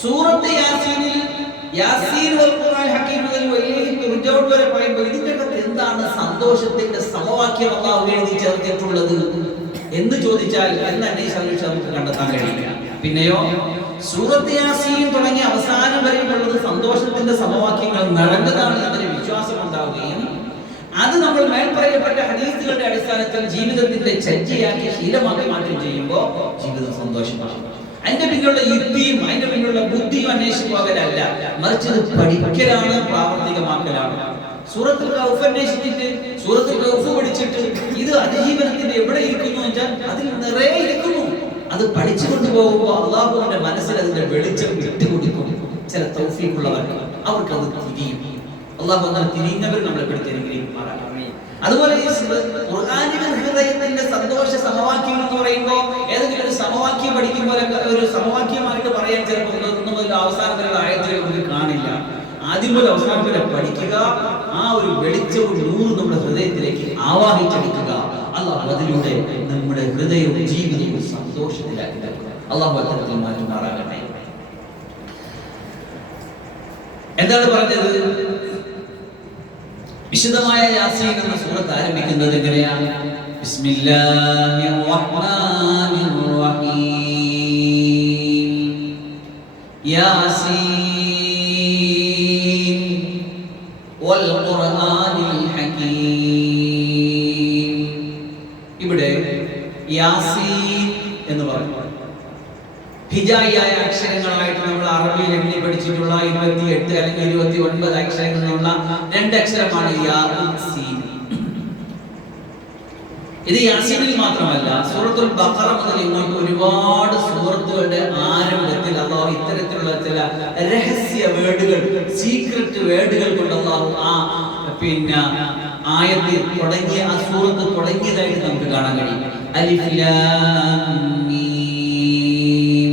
സൂറത്ത് യാസീനിൽ യാസീൻ വൽ ഖുർആൻ ഹകീം മുതൽ വഇലൈഹി തുർജഊൻ വരെ പറയുമ്പോൾ ഇതിന്റെ അകത്ത് എന്താണ് സന്തോഷത്തിന്റെ സമവാക്യം അല്ലാഹു എഴുതി ചേർത്തിട്ടുള്ളത് എന്ന് ചോദിച്ചാൽ എന്ന് അന്വേഷിച്ചാൽ നമുക്ക് കണ്ടെത്താൻ കഴിയില്ല. പിന്നെയോ സൂറത്ത് യാസീൻ തുടങ്ങി അവസാനം വരെയുള്ളത് സന്തോഷത്തിന്റെ സമവാക്യങ്ങൾ നിറഞ്ഞതാണ് എന്നൊരു വിശ്വാസം ഉണ്ടാവുകയും അത് നമ്മൾ മേൽപ്പറയപ്പെട്ട ഹദീസുകളുടെ അടിസ്ഥാനത്തിൽ ജീവിതത്തിന്റെ ചര്യയാക്കി ശീലമാക്കി മാറ്റുകയും ചെയ്യുമ്പോൾ ജീവിതം സന്തോഷമാണ്. അതിന്റെ പിന്നിലുള്ള യുക്തിയും അതിന്റെ പിന്നിലുള്ള ബുദ്ധിയും അന്വേഷിക്കുകയല്ല, മറിച്ച് ഇത് പഠിക്കലാണ്, പ്രാവർത്തികമാക്കലാണ്. സൂറത്തുൽ കൗഫ് അന്വേഷിച്ചിട്ട് സൂറത്തുൽ കൗഫ് പഠിച്ചിട്ട് ഇത് അതിജീവനത്തിന്റെ എവിടെ ഇരിക്കുന്നു വെച്ചാൽ അതിൽ നിറയെ ഇരിക്കുന്നു. അത് പഠിച്ചു കൊണ്ടുപോകുമ്പോൾ അള്ളാഹുവിന്റെ മനസ്സിൽ അതിന്റെ വെളിച്ചം വിട്ടുകൊടുക്കും. ചില തൗഫീഖുള്ളവർക്ക് അവർക്ക് അത് തിരിയും. അള്ളാഹു അങ്ങനെ തിരിയുന്നവർ നമ്മളെ പെടുത്തിയിരിക്കും. അതുപോലെ ഖുർആനിലെ ഹൃദയത്തിന്റെ സന്തോഷ സമവാക്യം എന്ന് പറയുമ്പോൾ ഏതെങ്കിലും ഒരു സമവാക്യം പഠിക്കുമ്പോൾ ഒരു സമവാക്യമായിട്ട് പറയാൻ ചിലപ്പോൾ ഒന്നു മുതൽ അവസാനം വരെയുള്ള ആയത്തുകൾ നമുക്ക് കാണില്ല. ആദ്യം മുതൽ അവസാനം വരെ പഠിക്കുക, ആ ഒരു വെളിച്ചവും നൂറും നമ്മുടെ ഹൃദയത്തിലേക്ക് ആവാഹിച്ചെടുക്കുക. അള്ളാഹു അതിലൂടെ നമ്മുടെ ഹൃദയവും ജീവിതവും സന്തോഷത്തിലാക്കി തരുക. അള്ളാഹു അത്തരത്തിൽ മാറ്റുമാറാകട്ടെ. എന്താണ് പറഞ്ഞത്? വിശുദ്ധമായ യാസീൻ എന്ന സൂറത്ത് ആരംഭിക്കുന്നത് എങ്ങനെയാണ്? ബിസ്മില്ലാഹിർ റഹ്മാനിർ റഹീം. യാസീൻ വൽ ഖുർആനിൽ ഹകീം. ഇവിടെ യാസീൻ എന്ന് പറയുന്നത് ഹിജായിയായ അക്ഷരങ്ങളായിട്ട് നമ്മൾ അറബിയിൽ എണ്ണി പഠിച്ചിട്ടുള്ള 28 അല്ലെങ്കിൽ 29 അക്ഷരങ്ങളുള്ള 2 അക്ഷരമാണ് യാസീൻ. ഇത് യാസീനിൽ മാത്രമല്ല, സൂറത്തുൽ ബഖറ മുതൽ ഇങ്ങോട്ട് ഒരുപാട് സൂറത്തുകളുടെ ആരംഭത്തിൽ അല്ലാഹു ഇത്തരത്തിലുള്ള ചില രഹസ്യ വേർഡുകൾ, സീക്രട്ട് വേർഡുകൾ കൊണ്ട് അല്ലാഹു ആയത്തിൽ തുടങ്ങിയ ആ സൂറത്ത് തുടങ്ങിയതായിട്ട് നമുക്ക് കാണാൻ കഴിയും. അലിഫ് ലാം മീം,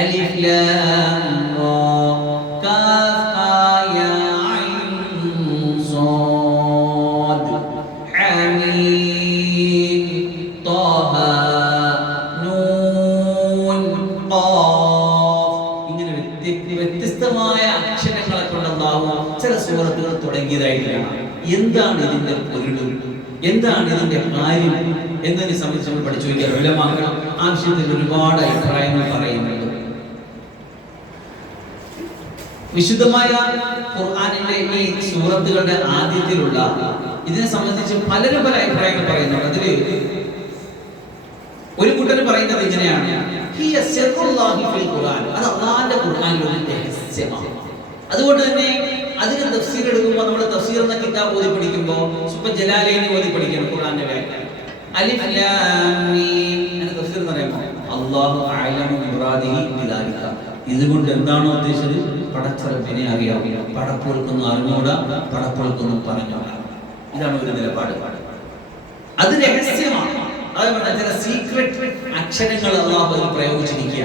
അലിഫ് ലാം റാ, കാഫ് ഹാ യാ ഐൻ സാദ്, ഹമീം, ത്വാഹ, നൂൻ, ഖാഫ്. ഇങ്ങനെ വ്യത്യസ്തമായ അക്ഷരങ്ങളെ കൊണ്ട് അല്ലാഹു ചില സൂറത്തുകൾ തുടങ്ങിയതായിട്ടാണ്. എന്താണ് ഇതിന്റെ പൊരുൾ, എന്താണ് ഇതിന്റെ കാര്യം എന്നതിനെ സംബന്ധിച്ച് നമ്മൾ പഠിച്ചു വയ്ക്കാൻ ഉലമാക്കൾ ആവശ്യത്തിൽ ഒരുപാട് അഭിപ്രായങ്ങൾ പറയുന്നുണ്ട്. വിശുദ്ധമായ ഖുർആനിന്റെ ഈ സൂറത്തുകളുടെ ആദ്യത്തിലുള്ള ഇതിനെ സംബന്ധിച്ച് പലരും പല അഭിപ്രായങ്ങൾ പറയുന്നുണ്ട്. അതില് ഒരു കൂട്ടർ പറയുന്നത് ഇങ്ങനെയാണ്: ഹിയ സിർറുല്ലാഹി ഫിൽ ഖുർആൻ. അത് അല്ലാഹുവിന്റെ ഖുർആനിലെ ഒരു രഹസ്യമാണ്. അതുകൊണ്ട് തന്നെ അതിന് തഫ്സീർ എടുക്കുമ്പോൾ നമ്മൾ തഫ്സീർ എന്ന കിതാബ് ഓതി പഠിക്കുമ്പോൾ സുബ്ഹാന ജലാലൈനി ഓതി പഠിക്കണം. ഖുർആന്റെ വ്യാഖ്യാനം അലിഫ് ലാം മീം എന്ന തഫ്സീർ എന്ന് പറയുമ്പോൾ അല്ലാഹു അഅലമു ബിമുറാദിഹി ബിദാലിക. ഇതുകൊണ്ട് എന്താണോ ഉദ്ദേശിച്ചത് പടച്ചറബിനെ അറിയാം. പടപ്പുകൾക്കൊന്നും അറിഞ്ഞൂടാ, പടപ്പുകൾക്കൊന്നും പറഞ്ഞൂടാ. ഇതാണ് ഒരു നിലപാട്. അത് രഹസ്യമാണ്. അതുകൊണ്ട് ചില സീക്രട്ട് അക്ഷരങ്ങൾ അല്ലാഹു അതിൽ പ്രയോഗിച്ചിരിക്കുക.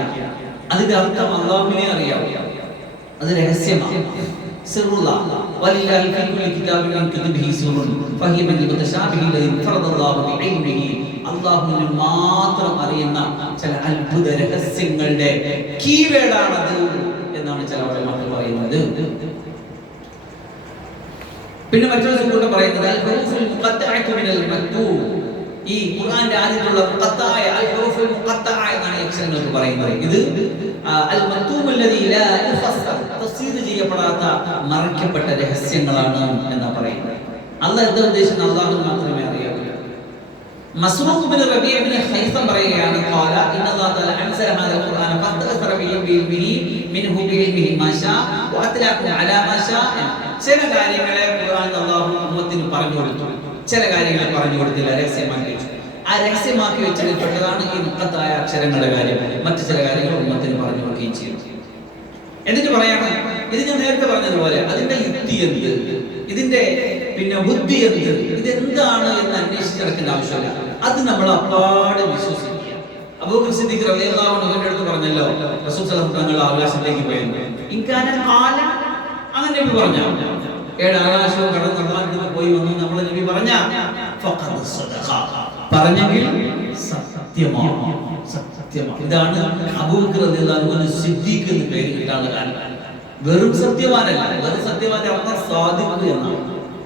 അതിന്റെ അർത്ഥം അല്ലാഹുവിനെ അറിയാം. അത് രഹസ്യമാണ്. സിറുല്ലാഹ് വലില്ലാഹി ഫീ കുല്ലി കിതാബിൻ മിൻ കുതുബിഹി സിറുൻ ഫഹിയ മിൻ മുതശാബിഹി ലദി ഫറദല്ലാഹു ബിഇൽമിഹി. അല്ലാഹുവിന് മാത്രം അറിയുന്ന ചില അത്ഭുത രഹസ്യങ്ങളുടെ കീവേഡാണത് എന്നാണ് ചില ഉലമാക്കൾ പറയുന്നത്. പിന്നെ മറ്റൊരു കൂട്ടർ പറയുന്നത് അൽ ഹുറൂഫുൽ മുഖത്തഅതു മിനൽ മക്തൂബ്. ഈ ഖുർആന്റെ ആദ്യത്തിലുള്ള മുഖത്തഅയ അൽ ഹുറൂഫുൽ മുഖത്തഅ എന്നാണ് അക്ഷരങ്ങൾക്ക് പറയുന്നത്. ഇത് അൽ മക്തൂബ് അല്ലദീ ലാ യുഫസ്സർ, തഫ്സീർ ചെയ്യപ്പെടാത്ത മറയ്ക്കപ്പെട്ട രഹസ്യങ്ങളാണ് എന്നാ പറയുന്നത്. അല്ലാഹ് എന്താ ഉദ്ദേശിക്കുന്നത് അല്ലാഹുവിന് മാത്രമേ അറിയാവൂ. മസ്റൂഖ് ബിൻ റബീഅ ബിൻ ഖൈസം പറയുകയാണ്: ഖാല ഇന്നല്ലാഹു തആല അൻസല ഹാദൽ ഖുർആന ഫതഅസറ ബിഇൽമിഹി മിൻഹു ബിഇൽമിഹി മാശാ വഅത്ലാഖു അലാ മാശാ. ചില കാര്യങ്ങളെ ഖുർആൻ അല്ലാഹു ഉമ്മത്തിന് പറഞ്ഞു കൊടുത്തു, ചില കാര്യങ്ങളെ പറഞ്ഞു കൊടുത്തില്ല, രഹസ്യമാക്കി വെച്ചു. ആ രഹസ്യമാക്കി വെച്ചതിൽ പെട്ടതാണ് ഈ മുഖത്തായ അക്ഷരങ്ങളുടെ കാര്യം. മറ്റു ചില കാര്യങ്ങൾ ഉമ്മത്തിന് പറഞ്ഞു കൊടുക്കുകയും ചെയ്യും. എന്നിട്ട് പറയാണ്, ഇത് ഞാൻ നേരത്തെ പറഞ്ഞതുപോലെ അതിന്റെ യുക്തി എന്ത്, ഇതിന്റെ ബുദ്ധി എന്ത്, ഇതെന്താണ് എന്ന് അന്വേഷിച്ച് നടക്കേണ്ട ആവശ്യമില്ല. അത് നമ്മൾ അപ്പാടെ വിശ്വസിക്കുക. അബൂബക്കർ സിദ്ദീഖ് റളിയല്ലാഹു അൻഹുവിന്റെ അടുത്ത് പറഞ്ഞല്ലോ, റസൂൽ സല്ലല്ലാഹു അലൈഹി വസല്ലം തങ്ങൾ ആകാശത്തേക്ക് പോയെന്ന്. അങ്ങനെ നബി പറഞ്ഞ 7 ആകാശവും കടന്ന് അല്ലാഹുവിന്റെ പോയി വന്നു നമ്മൾ നബി പറഞ്ഞ പറഞ്ഞെങ്കിൽ സത്യമാണ്. ഇതാണ് അബൂബക്കർ റളിയല്ലാഹു അൻഹു സിദ്ദീഖ് എന്ന് പേര് കിട്ടാനുള്ള കാരണം. വെറും സത്യവാനല്ല, വെറും സത്യവാന്റെ അർത്ഥം സാദിഖ് എന്നാണ്.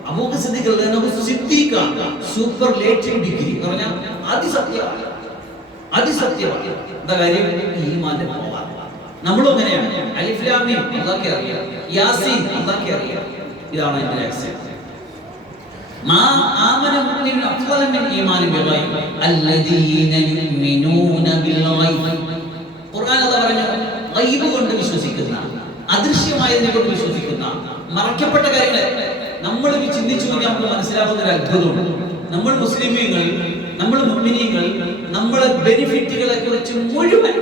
അബൂബക്കർ സിദ്ദീഖ് റളിയല്ലാഹു അൻഹു സിദ്ദീഖാണ്, സൂപ്പർലേറ്റീവ് ഡിഗ്രി എന്ന് പറഞ്ഞാൽ അതിസത്യമാണ്. എന്താ കാര്യം? ഈമാന്റെ പവർ. നമ്മളും അങ്ങനെയാണ്. അലിഫ് ലാം മീം അല്ലാഹുവേ അറിയാം, യാസീൻ അല്ലാഹുവേ അറിയാം. ഇതാണ് അതിന്റെ രഹസ്യം. മാ ആമന മുഅ്മിനുൻ അഫ്ളല മിൻ ഈമാനി ബിഗൈബ് അല്ലദീന യുഅ്മിനൂന ബിൽ ഗൈബ്. ഖുർആൻ അല്ലാഹു പറഞ്ഞു, ഗൈബ് കൊണ്ട് വിശ്വസിക്കുന്ന, അദൃശ്യമായതിനെ കൊണ്ട് വിശ്വസിക്കുന്ന, മറക്കപ്പെട്ട കാര്യങ്ങളെ നമ്മൾ ചിന്തിച്ചു നോക്കി നമുക്ക് മനസ്സിലാക്കുന്ന ഒരു അത്ഭുതമുണ്ട്. നമ്മൾ മുസ്ലിമീങ്ങൾ, നമ്മൾ മുഅ്മിനീങ്ങൾ, നമ്മളെ ബെനിഫിറ്റുകളെ കുറിച്ച് മുഴുവൻ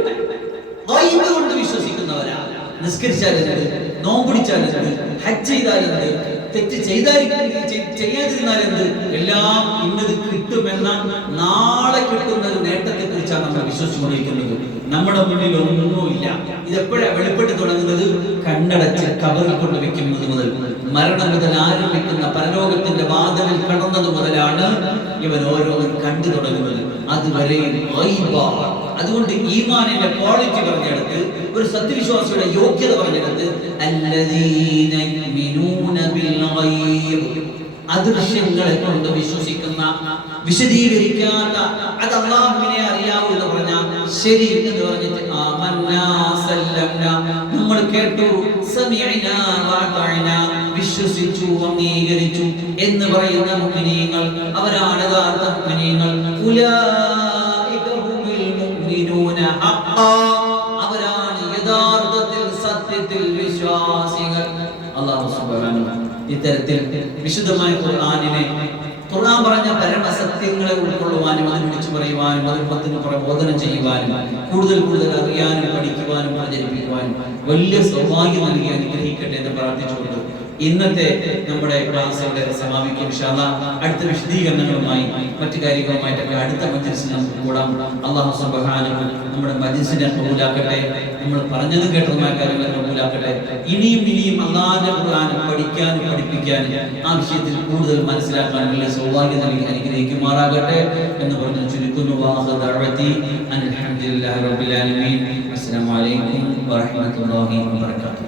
ഗൈബ് കൊണ്ട് വിശ്വസിക്കുന്നവരാണ്. നിസ്കരിച്ചാലെന്ത്, നോമ്പുടിച്ചാലെന്ത്, ഹജ്ജ് ചെയ്താലെന്ത്, തെറ്റ് ചെയ്യാതിരുന്നാലെന്ത്, എല്ലാം ഇന്നത് കിട്ടുമെന്ന നാളെ കിട്ടുന്ന ഒരു നേട്ടത്തെ കുറിച്ചാണ് നമ്മൾ വിശ്വസിച്ചുകൊണ്ടിരിക്കുന്നത്. നമ്മുടെ മുന്നിൽ ഒന്നുമില്ല. ഇതെപ്പോഴാണ് വെളിപ്പെട്ട് തുടങ്ങുന്നത്? കണ്ണടച്ച് കബറിൽ കൊണ്ട് വെക്കുന്നത് മുതൽ, മരണം മുതൽ ആരംഭിക്കുന്ന പരലോകത്തിന്റെ വാതിലിൽ കടന്നത് മുതലാണ് ഇവൻ ഓരോന്നും കണ്ടു തുടങ്ങുന്നത്. അതുവരെയും ഗൈബാണ്. അതുകൊണ്ട് ഈമാനിന്റെ ക്വാളിറ്റി പറഞ്ഞെടുത്ത്, ഒരു സത്യവിശ്വാസിയുടെ യോഗ്യത പറഞ്ഞെടുത്ത്, അല്ലദീന യുഅ്മിനൂന ബിൽ ഗൈബ്, അദൃശ്യങ്ങളെ കൊണ്ട് വിശ്വസിക്കുന്ന, വിശദീകരിക്കാത്ത, അത് അല്ലാഹുവിനെ അറിയാവൂ എന്ന് പറഞ്ഞാൽ ശരി എന്ന് പറഞ്ഞിട്ട് ആമന്നാ സല്ലംനാ, നമ്മൾ കേട്ടു, സമീഅനാ വഅതഅനാ, വിശ്വസിച്ചു, അംഗീകരിച്ചു എന്ന് പറയുന്ന മുഅ്മിനീങ്ങൾ, അവരാണ് യഥാർത്ഥ മുഅ്മിനീങ്ങൾ. ഉലൈക ഹുമുൽ മുഅ്മിനൂന ഹഖ്ഖാ, അവരാണ് യഥാർത്ഥത്തിൽ സത്യത്തിൽ വിശ്വാസികൾ. അല്ലാഹു സുബ്ഹാനഹു ഇത്തരത്തിൽ വിശുദ്ധമായ ഖുർആൻ പറഞ്ഞ പരമസത്യങ്ങളെ ഉൾക്കൊള്ളുവാനും അതിനെ വിളിച്ചു പറയുവാനും അതിന് പ്രബോധനം ചെയ്യുവാനും കൂടുതൽ അറിയാനും പഠിക്കുവാനും പ്രചരിപ്പിക്കുവാനും വലിയ സൗഭാഗ്യം നൽകി അനുഗ്രഹിക്കട്ടെ എന്ന് പ്രാർത്ഥിച്ചുകൊണ്ട് ഇന്നത്തെ നമ്മുടെ ക്ലാസ് ഇവിടെ സമാപിക്കും. ഇൻഷാ അല്ലാഹ് അടുത്ത വിശദീകരണങ്ങളുമായി മറ്റു കാര്യങ്ങളുമായിട്ടൊക്കെ അടുത്ത മജ്‌ലിസിൽ നമുക്ക് കൂടാം. അല്ലാഹു സുബ്ഹാനഹു നമ്മുടെ മജ്‌ലിസിനെ കബൂലാക്കട്ടെ, നമ്മൾ പറഞ്ഞത് കേട്ടതുമായ കാര്യങ്ങളെ കബൂലാക്കട്ടെ. ഇനിയും അല്ലാഹുവിന്റെ ഖുർആൻ പഠിക്കാനും പഠിപ്പിക്കാനും ആ വിഷയത്തിൽ കൂടുതൽ മനസ്സിലാക്കാനും വലിയ സൗഭാഗ്യം നൽകി അനുഗ്രഹിക്കുമാറാകട്ടെ എന്ന് പറഞ്ഞു ചുരുക്കുന്നു. വാഹു ദഅവതി അൽഹംദുലില്ലാഹി റബ്ബിൽ ആലമീൻ. അസ്സലാമു അലൈക്കും വറഹ്മത്തുള്ളാഹി വബറകാതുഹു.